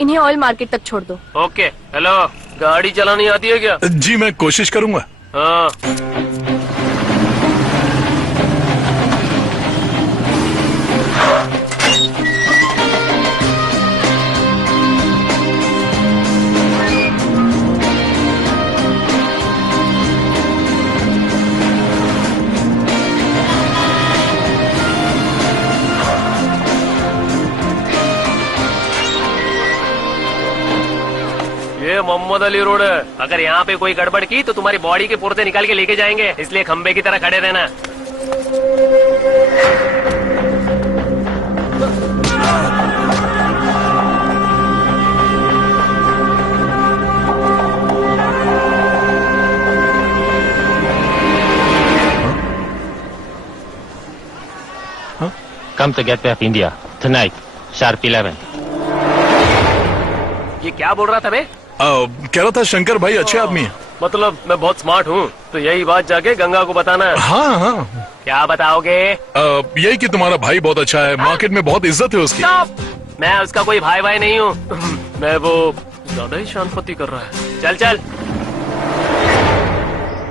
इन्हें ऑयल मार्केट तक छोड़ दो। ओके। हेलो, गाड़ी चलानी आती है क्या? जी मैं कोशिश करूंगा। हाँ। ये मोहम्मद अली रोड है। अगर यहाँ पे कोई गड़बड़ की तो तुम्हारी बॉडी के पुर्जे निकाल के लेके जाएंगे, इसलिए खंबे की तरह खड़े रहना। Come to Gateway of India tonight, sharp 11. ये क्या बोल रहा था बे? कह रहा था शंकर भाई अच्छे आदमी है। मतलब मैं बहुत स्मार्ट हूँ, तो यही बात जाके गंगा को बताना है। हाँ हाँ। क्या बताओगे? यही कि तुम्हारा भाई बहुत अच्छा है, मार्केट में बहुत इज्जत है उसकी। Stop! मैं उसका कोई भाई भाई नहीं हूँ। मैं वो ज्यादा ही शानपति कर रहा है। चल चल।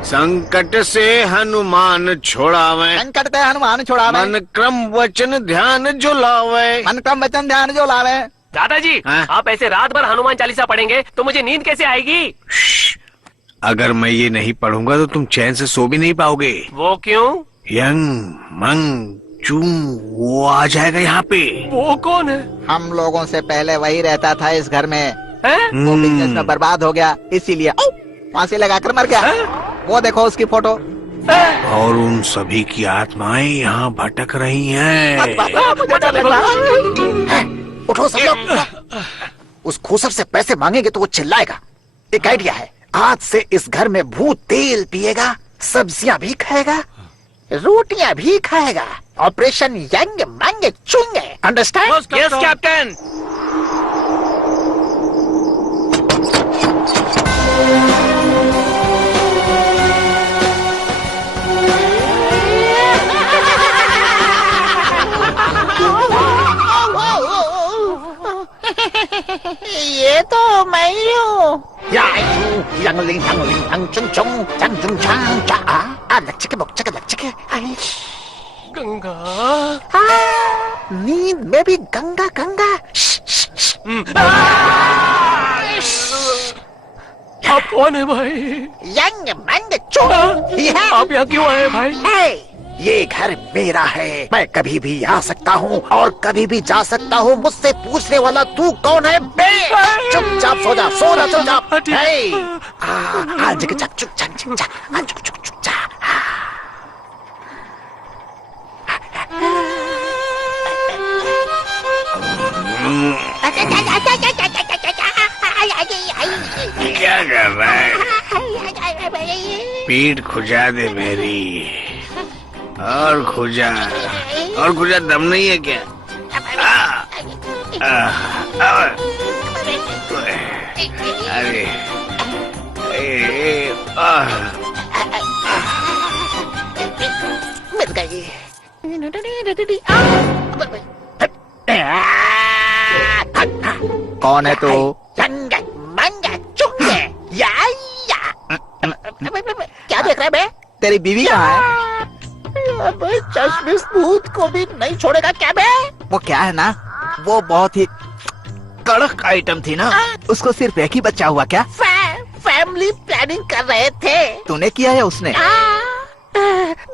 संकट से हनुमान छोड़ावे, संकट से हनुमान छोड़ावे, मन क्रम वचन ध्यान जो लावे, मन क्रम वचन ध्यान जो लावे। दादाजी, आप ऐसे रात भर हनुमान चालीसा पढ़ेंगे तो मुझे नींद कैसे आएगी? अगर मैं ये नहीं पढ़ूंगा तो तुम चैन से सो भी नहीं पाओगे। वो क्यों? यंग मंग चू वो आ जाएगा यहाँ पे। वो कौन है? हम लोगों से पहले वही रहता था इस घर में। वो बिजनेस में बर्बाद हो गया, इसीलिए फांसी लगाकर मर गया। वो देखो उसकी फोटो। और उन सभी की आत्माएं यहाँ भटक रही हैं। उठो सब लोग। उस खूसर से पैसे मांगेंगे तो वो चिल्लाएगा। एक आइडिया है, आज से इस घर में भूत तेल पिएगा, सब्जियां भी खाएगा, रोटियां भी खाएगा। ऑपरेशन यंग मंग चुंगे। अंडरस्टैंड? Yes captain. ये तो मैं ही हूँ। गंगा, नींद में भी गंगा गंगा। आप कौन है भाई? यंग मंग चुंग। आप यहाँ क्यों आए भाई? ये घर मेरा है, मैं कभी भी आ सकता हूँ और कभी भी जा सकता हूँ। मुझसे पूछने वाला तू कौन है बे? चुपचाप सो जा, सो जा चुपचाप। क्या कर रहा है? पीठ खुजा दे मेरी। और खुजा दम नहीं है क्या? अरे मिल गई। कौन है तू? क्या देख रहा है बे? तेरी बीवी कहाँ है? अबे चश्मिश भूत को भी नहीं छोड़ेगा क्या बे? वो क्या है ना, वो बहुत ही कड़क आइटम थी ना, उसको सिर्फ एक ही बच्चा हुआ क्या? फैमिली प्लानिंग कर रहे थे। तूने किया या उसने?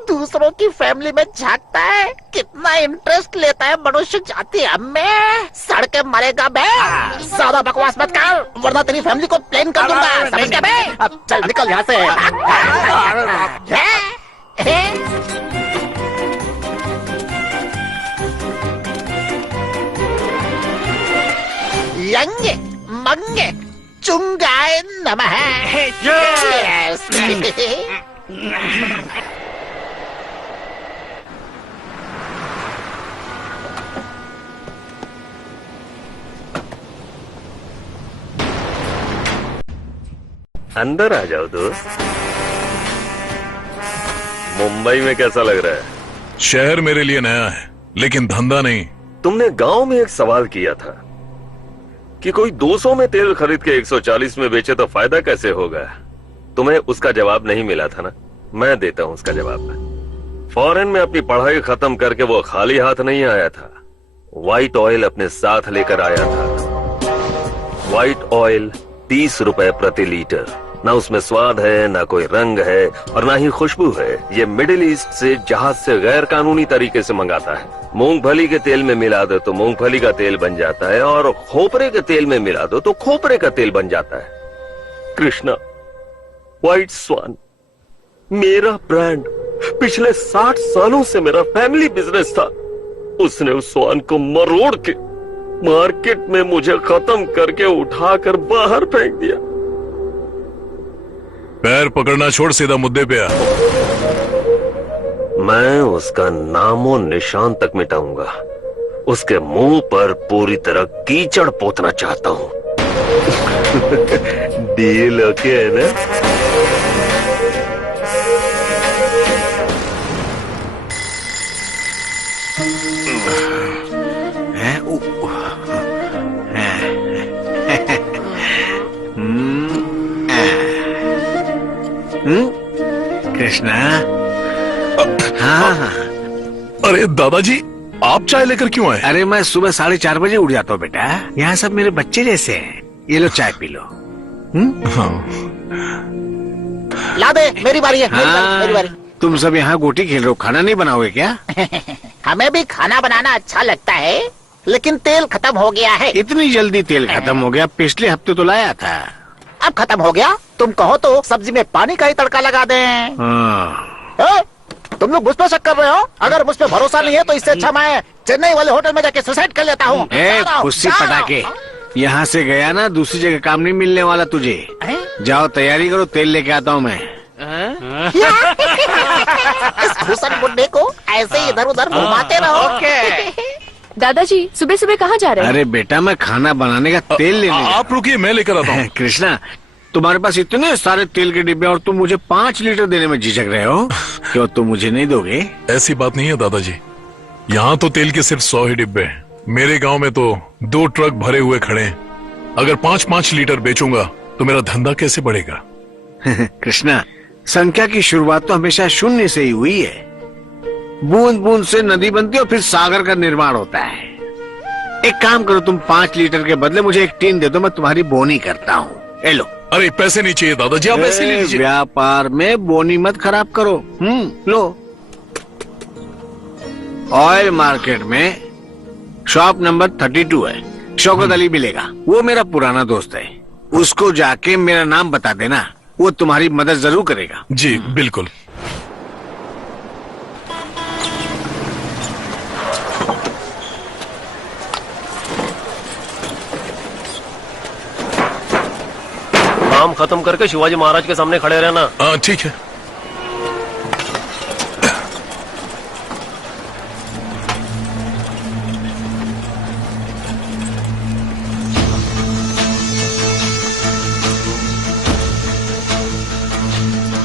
दूसरों की फैमिली में झांकता है, कितना इंटरेस्ट लेता है मनुष्य जाति हमें। सड़ के मरेगा बे। ज्यादा बकवास मत कर वरना तेरी फैमिली को प्लेन कर दूंगा, समझ गया बे? अब चल निकल यहाँ से। यंगे मंगे चुंगाए नमः। अंदर आ जाओ दोस्त। मुंबई में कैसा लग रहा है? शहर मेरे लिए नया है, लेकिन धंधा नहीं। तुमने गांव में एक सवाल किया था कि कोई 200 में तेल खरीद के 140 में बेचे तो फायदा कैसे होगा। तुम्हें उसका जवाब नहीं मिला था ना, मैं देता हूं उसका जवाब। फॉरेन में अपनी पढ़ाई खत्म करके वो खाली हाथ नहीं आया था, व्हाइट ऑयल अपने साथ लेकर आया था। व्हाइट ऑयल 30 रुपए प्रति लीटर। ना उसमें स्वाद है, ना कोई रंग है और ना ही खुशबू है। ये मिडिल ईस्ट से जहाज से गैर कानूनी तरीके से मंगाता है। मूंगफली के तेल में मिला दो तो मूंगफली का तेल बन जाता है और खोपरे के तेल में मिला दो तो खोपरे का तेल बन जाता है। कृष्णा व्हाइट स्वान मेरा ब्रांड, पिछले 60 सालों से मेरा फैमिली बिजनेस था। उसने उस स्वान को मरोड़ के मार्केट में मुझे खत्म करके उठाकर बाहर फेंक दिया। पैर पकड़ना छोड़ सीधा मुद्दे पे आ। मैं उसका नामो निशान तक मिटाऊंगा। उसके मुंह पर पूरी तरह कीचड़ पोतना चाहता हूं। डील ओके है ना? कृष्णा। हाँ। अरे दादाजी, आप चाय लेकर क्यों आए? अरे मैं सुबह 4:30 बजे उठ जाता हूँ बेटा। यहाँ सब मेरे बच्चे जैसे हैं। ये लो चाय पी लो। हाँ। ला दे, मेरी बारी है। हाँ, मेरी बारी। तुम सब यहाँ गोटी खेल रहे हो, खाना नहीं बनाओगे क्या? हमें भी खाना बनाना अच्छा लगता है, लेकिन तेल खत्म हो गया है। इतनी जल्दी तेल खत्म हो गया? पिछले हफ्ते तो लाया था। अब खत्म हो गया? तुम कहो तो सब्जी में पानी का ही तड़का लगा दें। तुम लोग मुझ पर शक कर रहे हो? अगर मुझ पर भरोसा नहीं है तो इससे अच्छा मैं चेन्नई वाले होटल में जाके सुसाइड कर लेता हूँ। खुशी पटाके, यहाँ से गया ना दूसरी जगह काम नहीं मिलने वाला तुझे। जाओ तैयारी करो, तेल लेके आता हूँ मैं। इस भूषण बुड्ढे को ऐसे इधर उधर घुमाते रहो। दादाजी सुबह सुबह कहाँ जा रहे हैं? अरे बेटा मैं खाना बनाने का तेल लेने। आप रुकिए, मैं लेकर आता हूँ। कृष्णा, तुम्हारे पास इतने सारे तेल के डिब्बे और तुम मुझे 5 लीटर देने में झिझक रहे हो। क्यों तुम मुझे नहीं दोगे? ऐसी बात नहीं है दादाजी, यहाँ तो तेल के सिर्फ 100 ही डिब्बे हैं। मेरे गांव में तो 2 ट्रक भरे हुए खड़े हैं। अगर 5-5 लीटर बेचूंगा तो मेरा धंधा कैसे बढ़ेगा? कृष्णा, संख्या की शुरुआत तो हमेशा शून्य से ही हुई है। बूंद बूंद से नदी बनती है और फिर सागर का निर्माण होता है। एक काम करो, तुम 5 लीटर के बदले मुझे एक टीन दे दो, मैं तुम्हारी बोनी करता हूँ। ए लो। अरे पैसे नहीं चाहिए दादाजी, आप पैसे ले लीजिए। व्यापार में बोनी मत खराब करो। लो। ऑयल मार्केट में शॉप नंबर 32 है, शौकत अली मिलेगा। वो मेरा पुराना दोस्त है, उसको जाके मेरा नाम बता देना, वो तुम्हारी मदद जरूर करेगा। जी बिल्कुल। काम खत्म करके शिवाजी महाराज के सामने खड़े रहना। हाँ ठीक है।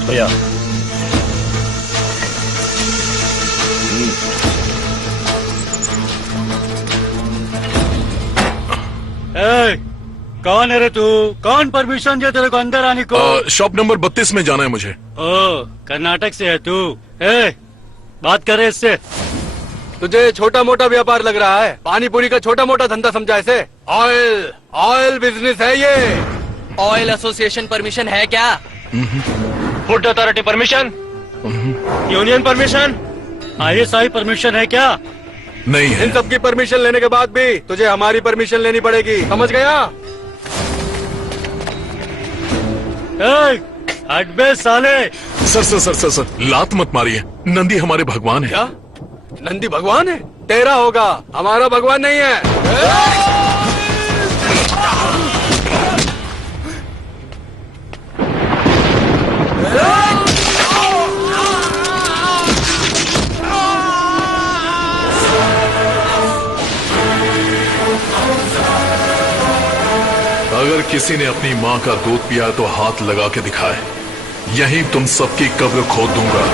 भैया कौन है रे तू? कौन परमिशन दिया तेरे को अंदर आने को? शॉप नंबर 32 में जाना है मुझे। ओ कर्नाटक से है तू? बात करे इससे। तुझे छोटा मोटा व्यापार लग रहा है? पानी पूरी का छोटा मोटा धंधा समझा इसे? ऑयल ऑयल बिजनेस है ये। ऑयल एसोसिएशन परमिशन है क्या? Food authority permission, union permission, ISI permission है क्या? नहीं है। इन सब की परमिशन लेने के बाद भी तुझे हमारी परमिशन लेनी पड़ेगी, समझ गया? हट बे साले। सर, लात मत मारिए। नंदी हमारे भगवान है। क्या? नंदी भगवान है? तेरा होगा, हमारा भगवान नहीं है। अगर किसी ने अपनी माँ का दूध पिया तो हाथ लगा के दिखाए, यहीं तुम सबकी कब्र खोद दूंगा।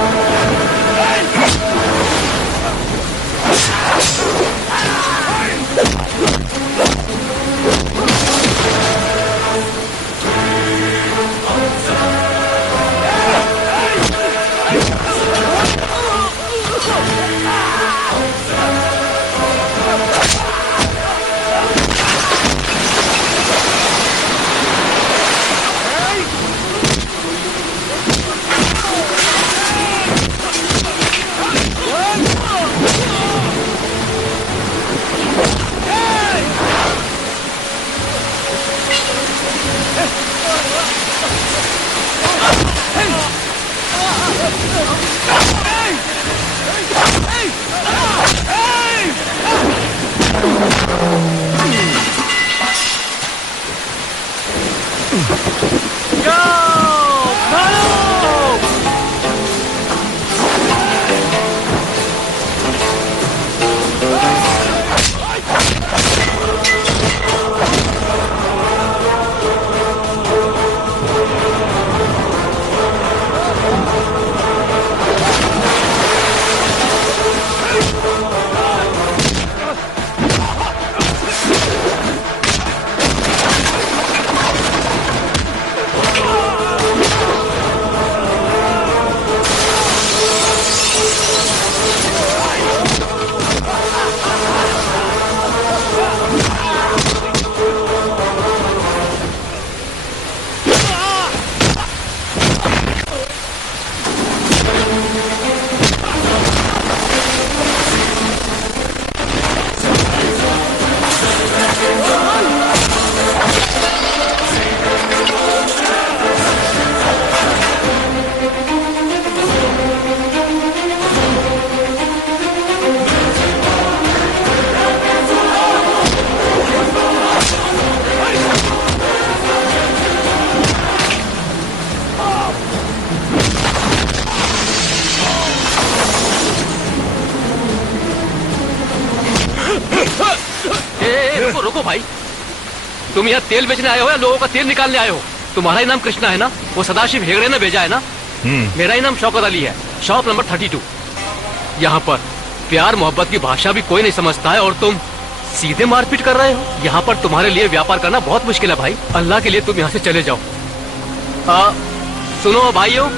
रुको भाई, तुम यहाँ तेल बेचने आए हो या लोगों का तेल निकालने आए हो? तुम्हारा ही नाम कृष्णा है ना? वो सदाशिव हेगड़े ने भेजा है ना? मेरा ही नाम शौकत अली है, शॉप नंबर 32। यहाँ पर प्यार मोहब्बत की भाषा भी कोई नहीं समझता है और तुम सीधे मारपीट कर रहे हो। यहाँ पर तुम्हारे लिए व्यापार करना बहुत मुश्किल है भाई। अल्लाह के लिए तुम यहाँ से चले जाओ। सुनो भाइयों,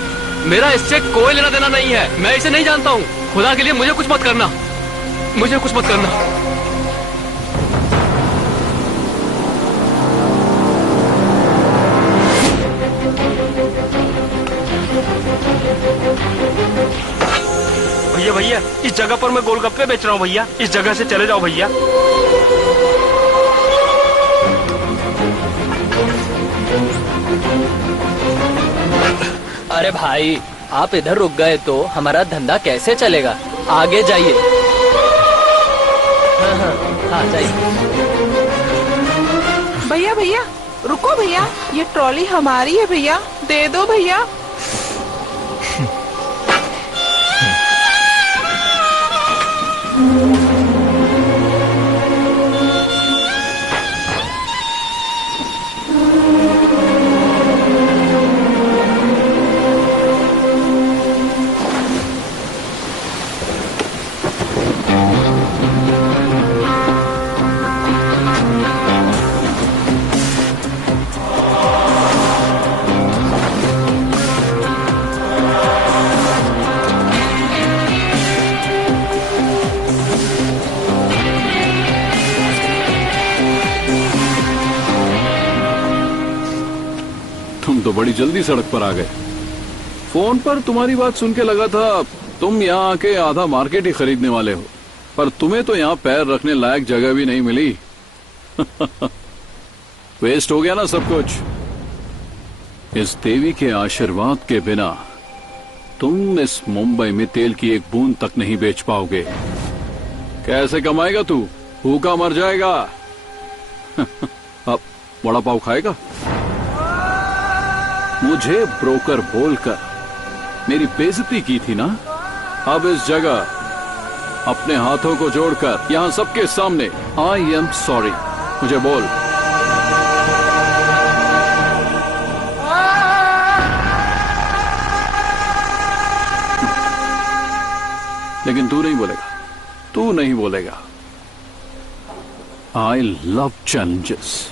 मेरा इससे कोई लेना देना नहीं है, मैं इसे नहीं जानता हूँ। खुदा के लिए मुझे कुछ मत करना, मुझे कुछ मत करना। भैया इस जगह पर मैं गोलगप्पे बेच रहा हूँ भैया, इस जगह से चले जाओ भैया। अरे भाई, आप इधर रुक गए तो हमारा धंधा कैसे चलेगा? आगे जाइए। हाँ जाइए। भैया भैया रुको भैया, ये ट्रॉली हमारी है भैया, दे दो भैया। तो बड़ी जल्दी सड़क पर आ गए। फोन पर तुम्हारी बात सुन के लगा था तुम यहाँ आके आधा मार्केट ही खरीदने वाले हो, पर तुम्हें तो यहाँ पैर रखने लायक जगह भी नहीं मिली। वेस्ट हो गया ना सब कुछ। इस देवी के आशीर्वाद के बिना तुम इस मुंबई में तेल की एक बूंद तक नहीं बेच पाओगे। कैसे कमाएगा तू? भूखा मर जाएगा। अब वड़ा पाव खाएगा? मुझे ब्रोकर बोलकर मेरी बेइज्जती की थी ना, अब इस जगह अपने हाथों को जोड़कर यहां सबके सामने आई एम सॉरी मुझे बोल। लेकिन तू नहीं बोलेगा, तू नहीं बोलेगा। I love challenges.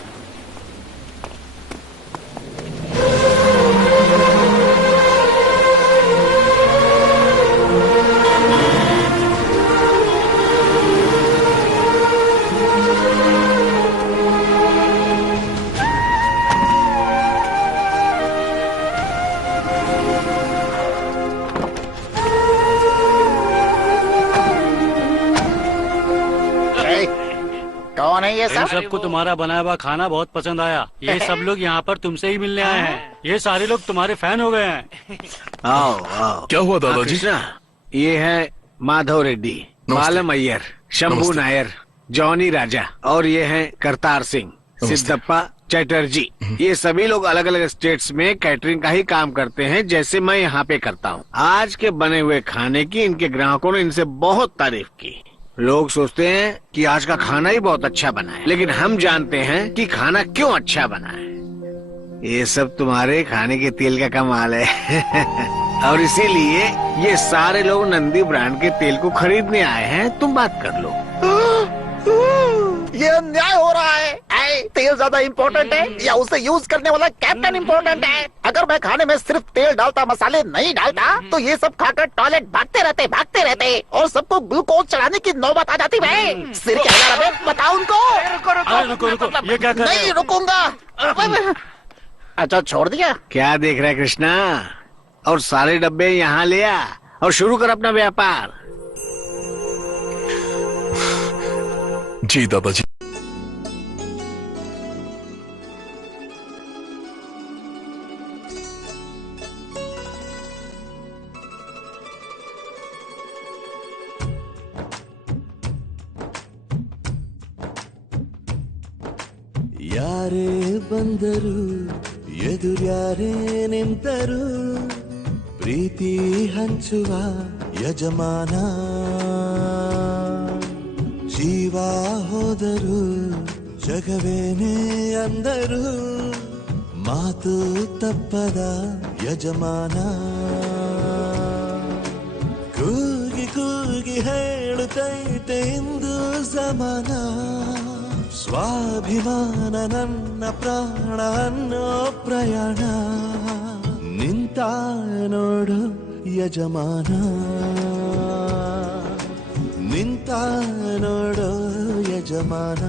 कौन है ये इन सब? सबको तुम्हारा बनाया हुआ खाना बहुत पसंद आया। ये सब लोग यहाँ पर तुमसे ही मिलने आए हैं। ये सारे लोग तुम्हारे फैन हो गए हैं। आओ आओ। क्या हुआ दादाजी? ये है माधव रेड्डी, मालम अय्यर, शंभू नायर, जॉनी राजा और ये है करतार सिंह, सिद्धप्पा चटर्जी। ये सभी लोग अलग अलग स्टेट्स में कैटरिंग का ही काम करते हैं, जैसे मैं यहाँ पे करता हूँ। आज के बने हुए खाने की इनके ग्राहकों ने इनसे बहुत तारीफ की। लोग सोचते हैं कि आज का खाना ही बहुत अच्छा बना है, लेकिन हम जानते हैं कि खाना क्यों अच्छा बना है। ये सब तुम्हारे खाने के तेल का कमाल है। और इसीलिए ये सारे लोग नंदी ब्रांड के तेल को खरीदने आए हैं। तुम बात कर लो। ये अन्याय हो रहा है। तेल ज्यादा इम्पोर्टेंट है या उसे यूज करने वाला कैप्टन इम्पोर्टेंट है? अगर मैं खाने में सिर्फ तेल डालता, मसाले नहीं डालता, तो ये सब खाकर टॉयलेट भागते रहते और सबको ग्लूकोज चढ़ाने की नौबत आ जाती। मैं सिर क्या जा रहा है बताओ उनको। रुको, ये क्या कर रहे हो? नहीं रुकूंगा। अच्छा छोड़ दिया। क्या देख रहा है कृष्णा? और सारे डब्बे यहाँ ले आ और शुरू कर अपना व्यापार। जी दादाजी। ಯಾರೇ ಬಂದರು ಎದುರ್ಯಾರೇ ನಿಂತರು ಪ್ರೀತಿ ಹಂಚುವ ಯಜಮಾನ ಜೀವ ಹೋದರು ಜಗವೇನೇ ಅಂದರು ಮಾತು ತಪ್ಪದ ಯಜಮಾನ ಕೂಗಿ ಕೂಗಿ ಹೇಳುತ್ತೈತೆ ಇಂದು ಸಮಾನ ಸ್ವಾಭಿಮಾನ ನನ್ನ ಪ್ರಾಣ ಅನ್ನೋ ಪ್ರಯಾಣ ನಿಂತ ನೋಡು ಯಜಮಾನ ನಿಂತ ನೋಡು ಯಜಮಾನ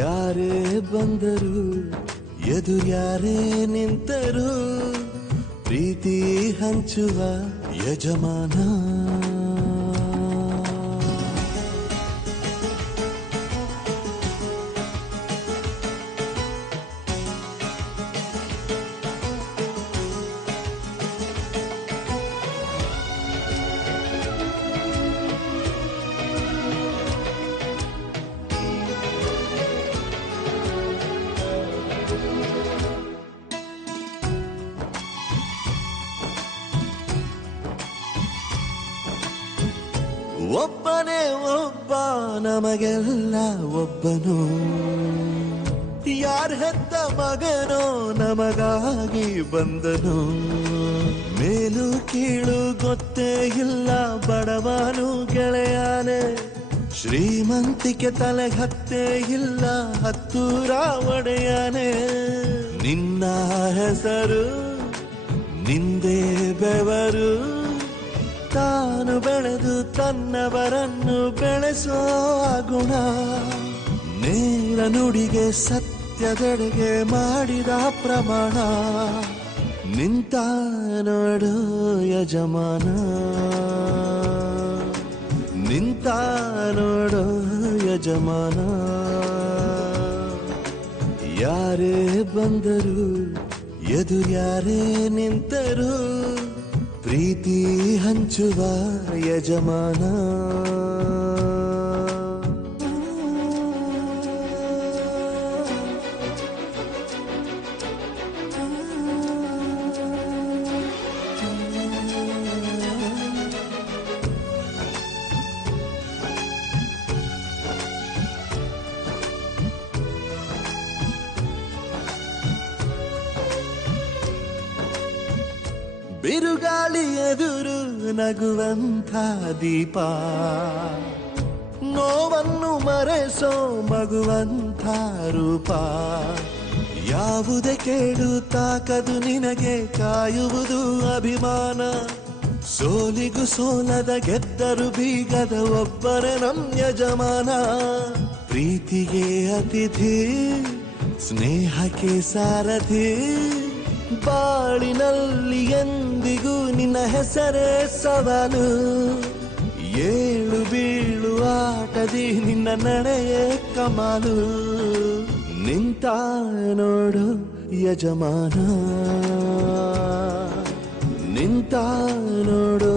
ಯಾರೇ ಬಂದರು ಎದುರ್ಯಾರೇ ನಿಂತರು ಪ್ರೀತಿ ಹಂಚುವ ಯಜಮಾನ ಒಬ್ಬನೇ ಒಬ್ಬ ನಮಗೆಲ್ಲ ಒಬ್ಬನು ಯಾರ ಹೆತ್ತ ಮಗನೋ ನಮಗಾಗಿ ಬಂದನು ಮೇಲು ಕೀಳು ಗೊತ್ತೇ ಇಲ್ಲ ಬಡವನು ಗೆಳೆಯಾನೆ ಶ್ರೀಮಂತಿಕೆ ತಲೆ ಹತ್ತೇ ಇಲ್ಲ ಹತ್ತೂರ ಒಡೆಯಾನೆ ನಿನ್ನ ಹೆಸರು ನಿಂದೇ ಬೆವರು ತಾನು ಬೆಳೆದು ತನ್ನವರನ್ನು ಬೆಳೆಸೋ ಗುಣ ನೇರ ನುಡಿಗೆ ಸತ್ಯ ಸತ್ಯದೆಡೆಗೆ ಮಾಡಿದ ಪ್ರಮಾಣ ನಿಂತ ನೋಡು ಯಜಮಾನ ನಿಂತ ನೋಡು ಯಜಮಾನ ಯಾರೇ ಬಂದರು ಎದುರ್ಯಾರೇ ನಿಂತರು ಪ್ರೀತಿ ಹಂಚುವ ಯಜಮಾನ ಬಿರುಗಾಳಿ ಎದುರು ನಗುವಂಥ ದೀಪ ನೋವನ್ನು ಮರೆಸೋ ಮಗುವಂಥ ರೂಪ ಯಾವುದೇ ಕೇಡು ತಾಕದು ನಿನಗೆ ಕಾಯುವುದು ಅಭಿಮಾನ ಸೋಲಿಗೂ ಸೋಲದ ಗೆದ್ದರು ಬೀಗದ ಒಬ್ಬರೇ ನಮ್ ಯಜಮಾನ ಪ್ರೀತಿಗೆ ಅತಿಥಿ ಸ್ನೇಹಕ್ಕೆ ಸಾರಥಿ ಬಾಳಿನಲ್ಲಿ ಎಂದಿಗೂ ನಿನ್ನ ಹೆಸರೇ ಸವಾಲು ಏಳು ಬೀಳು ಆಟದಿ ನಿನ್ನ ನಡೆಯೇ ಕಮಾಲು ನಿಂತ ನೋಡು ಯಜಮಾನ ನಿಂತ ನೋಡು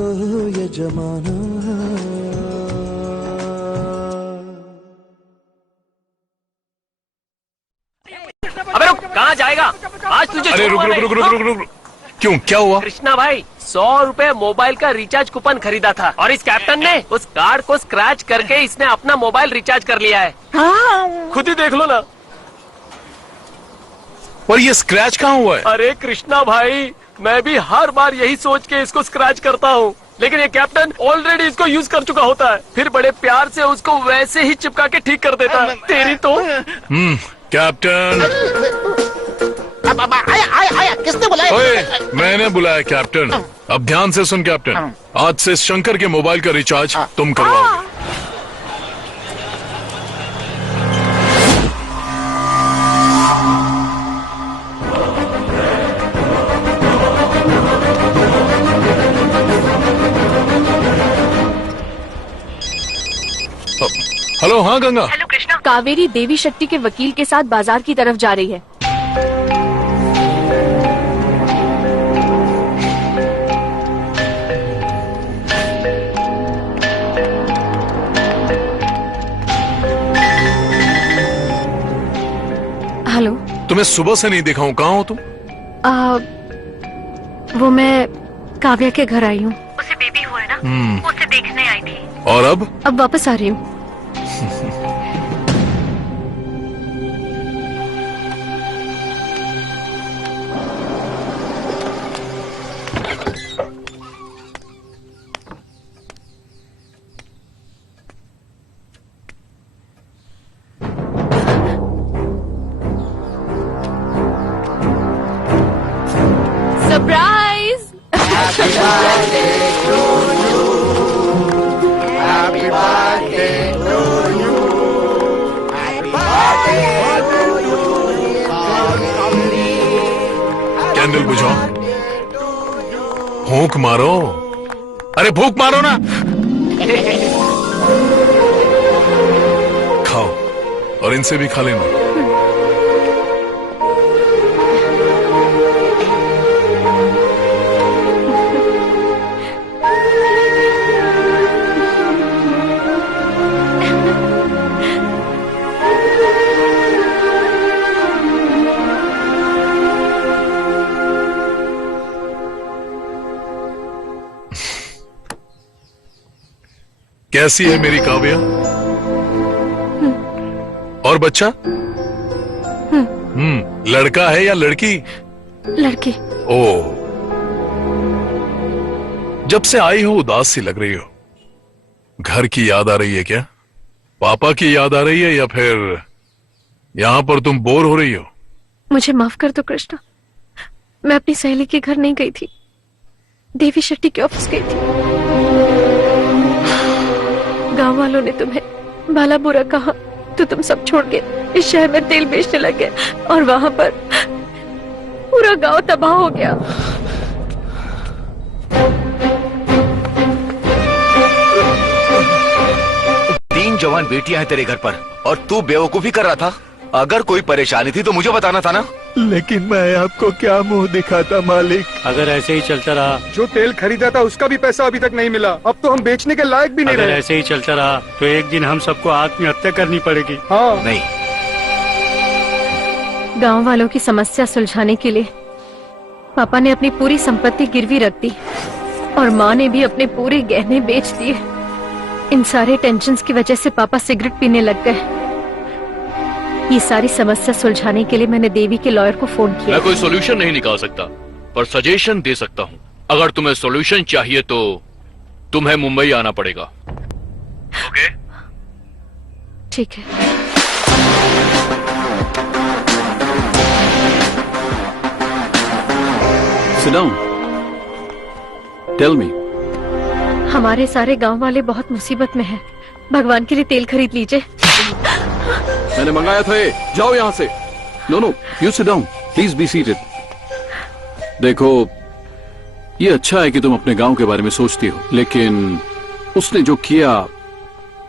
ಯಜಮಾನ अबे रुक, कहाँ जाएगा? आज तुझे अरे रुक रुक रुक रुक रुक रुक क्यों, क्या हुआ? कृष्णा भाई 100 रुपए मोबाइल का रिचार्ज कूपन खरीदा था और इस कैप्टन ने उस कार्ड को स्क्रैच करके इसने अपना मोबाइल रिचार्ज कर लिया है। खुद ही देख लो ना। और ये स्क्रैच कहाँ हुआ है? अरे कृष्णा भाई, मैं भी हर बार यही सोच के इसको स्क्रैच करता हूँ, लेकिन ये कैप्टन ऑलरेडी इसको यूज कर चुका होता है, फिर बड़े प्यार से उसको वैसे ही चिपका के ठीक कर देता है। तेरी तो कैप्टन। आया किसने बुलाया? ओए, मैंने बुलाया कैप्टन। अब ध्यान से सुन कैप्टन, आज से शंकर के मोबाइल का रिचार्ज तुम करवाओगे। हेलो, हाँ गंगा। हेलो कृष्णा। कावेरी देवी शक्ति के वकील के साथ बाजार की तरफ जा रही है। हेलो। तुम्हें सुबह से नहीं देखा हूँ, कहाँ हो तुम? वो मैं काव्या के घर आई हूँ। उसे बेबी हुआ है ना, उसे देखने आई थी। और अब वापस आ रही हूँ। सरप्राइज! कैंडल बुझाओ, भूख मारो। अरे भूख मारो ना। खाओ और इनसे भी खा लेना। कैसी है मेरी काव्या? और बच्चा? लड़का है या लड़की? लड़की। ओ, जब से आई हो उदास सी लग रही हो। घर की याद आ रही है क्या? पापा की याद आ रही है या फिर यहाँ पर तुम बोर हो रही हो? मुझे माफ कर दो कृष्णा, मैं अपनी सहेली के घर नहीं गई थी, देवी शेट्टी के ऑफिस गई थी। गांव वालों ने तुम्हें भला बुरा कहा तो तुम सब छोड़ के इस शहर में तेल बेचने लग गए और वहां पर पूरा गांव तबाह हो गया। तीन जवान बेटियां हैं तेरे घर पर और तू बेवकूफी कर रहा था। अगर कोई परेशानी थी तो मुझे बताना था ना। लेकिन मैं आपको क्या मुंह दिखाता मालिक। अगर ऐसे ही चलता रहा, जो तेल खरीदा था उसका भी पैसा अभी तक नहीं मिला। अब तो हम बेचने के लायक भी नहीं अगर रहे। ऐसे ही चलता रहा तो एक दिन हम सबको आत्महत्या करनी पड़ेगी। हाँ नहीं, गांव वालों की समस्या सुलझाने के लिए पापा ने अपनी पूरी संपत्ति गिरवी रख दी और माँ ने भी अपने पूरे गहने बेच दिए। इन सारे टेंशन्स की वजह से पापा सिगरेट पीने लग गए। ये सारी समस्या सुलझाने के लिए मैंने देवी के लॉयर को फोन किया। मैं कोई सॉल्यूशन नहीं निकाल सकता, पर सजेशन दे सकता हूँ। अगर तुम्हें सॉल्यूशन चाहिए तो तुम्हें मुंबई आना पड़ेगा। ओके? ठीक है। Sit down. Tell me. हमारे सारे गांव वाले बहुत मुसीबत में हैं। भगवान के लिए तेल खरीद लीजिए। मैंने मंगाया था ये। जाओ यहाँ से। No, you sit down. Please be seated. देखो, ये अच्छा है कि तुम अपने गांव के बारे में सोचती हो, लेकिन उसने जो किया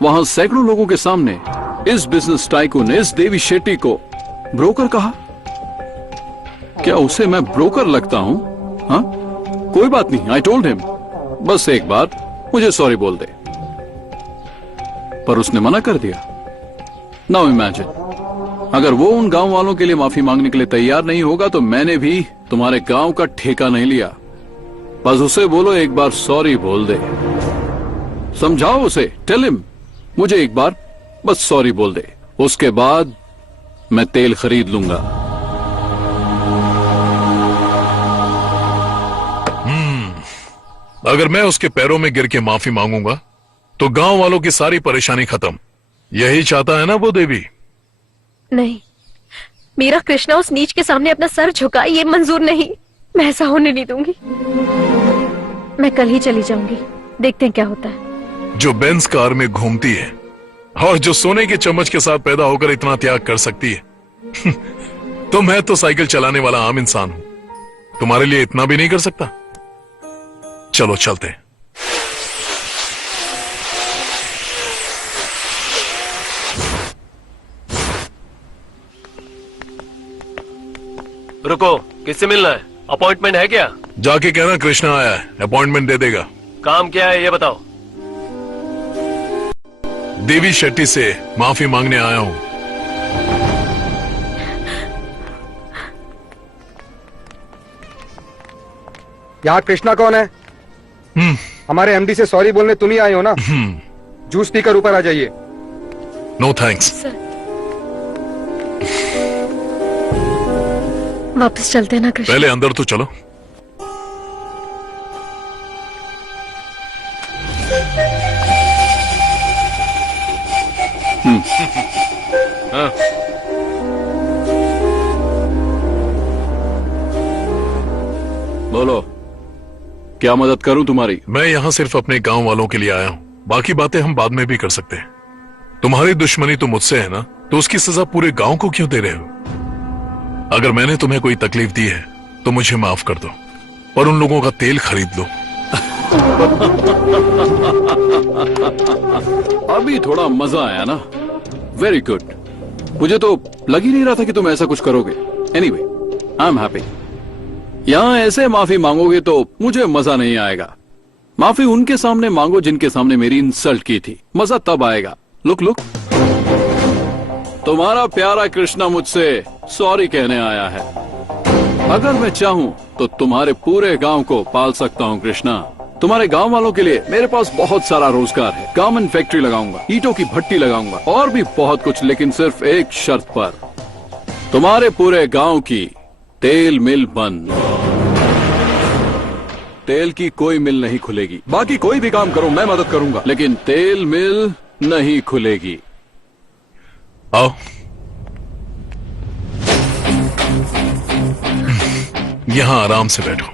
वहां सैकड़ों लोगों के सामने इस बिजनेस टाइकून ने इस देवी शेट्टी को ब्रोकर कहा। क्या उसे मैं ब्रोकर लगता हूं? हाँ, कोई बात नहीं। आई टोल्ड हिम, बस एक बार मुझे सॉरी बोल दे, पर उसने मना कर दिया। नाउ इमेजिन, अगर वो उन गांव वालों के लिए माफी मांगने के लिए तैयार नहीं होगा तो मैंने भी तुम्हारे गांव का ठेका नहीं लिया। बस उसे बोलो एक बार सॉरी बोल दे। समझाओ उसे, टेल हिम मुझे एक बार बस सॉरी बोल दे, उसके बाद मैं तेल खरीद लूंगा। अगर मैं उसके पैरों में गिर के माफी मांगूंगा तो गांव वालों की सारी परेशानी खत्म। यही चाहता है ना वो देवी? नहीं, मेरा कृष्णा उस नीच के सामने अपना सर झुकाए, ये मंजूर नहीं। मैं ऐसा होने नहीं दूंगी। मैं कल ही चली जाऊंगी, देखते हैं क्या होता है। जो बेंज कार में घूमती है और जो सोने के चम्मच के साथ पैदा होकर इतना त्याग कर सकती है तो मैं तो साइकिल चलाने वाला आम इंसान हूं, तुम्हारे लिए इतना भी नहीं कर सकता। चलो चलते हैं। रुको, किससे मिलना है? अपॉइंटमेंट है क्या? जाके कहना कृष्णा आया है, अपॉइंटमेंट दे देगा। काम क्या है ये बताओ। देवी शेट्टी से माफी मांगने आया हूं। यहाँ कृष्णा कौन है? हमारे एमडी से सॉरी बोलने तुम ही आए हो ना? जूस पीकर ऊपर आ जाइए। No thanks. वापस चलते हैं ना कृष्णा? पहले अंदर तो चलो। हाँ। बोलो, क्या मदद करूं तुम्हारी? मैं यहाँ सिर्फ अपने गांव वालों के लिए आया हूँ, बाकी बातें हम बाद में भी कर सकते हैं। तुम्हारी दुश्मनी तो मुझसे है ना, तो उसकी सजा पूरे गांव को क्यों दे रहे हो? अगर मैंने तुम्हें कोई तकलीफ दी है तो मुझे माफ कर दो और उन लोगों का तेल खरीद लो। अभी थोड़ा मजा आया ना? Very good. मुझे तो लग ही नहीं रहा था कि तुम ऐसा कुछ करोगे। Anyway, I am happy. यहाँ ऐसे माफी मांगोगे तो मुझे मजा नहीं आएगा। माफी उनके सामने मांगो जिनके सामने मेरी इंसल्ट की थी, मजा तब आएगा। लुक लुक, तुम्हारा प्यारा कृष्णा मुझसे सॉरी कहने आया है। अगर मैं चाहूं तो तुम्हारे पूरे गांव को पाल सकता हूं कृष्णा। तुम्हारे गांव वालों के लिए मेरे पास बहुत सारा रोजगार है। गारमेंट फैक्ट्री लगाऊंगा, ईंटों की भट्टी लगाऊंगा और भी बहुत कुछ, लेकिन सिर्फ एक शर्त पर। तुम्हारे पूरे गांव की तेल मिल बंद। तेल की कोई मिल नहीं खुलेगी। बाकी कोई भी काम करो, मैं मदद करूंगा, लेकिन तेल मिल नहीं खुलेगी। आओ। यहाँ आराम से बैठो।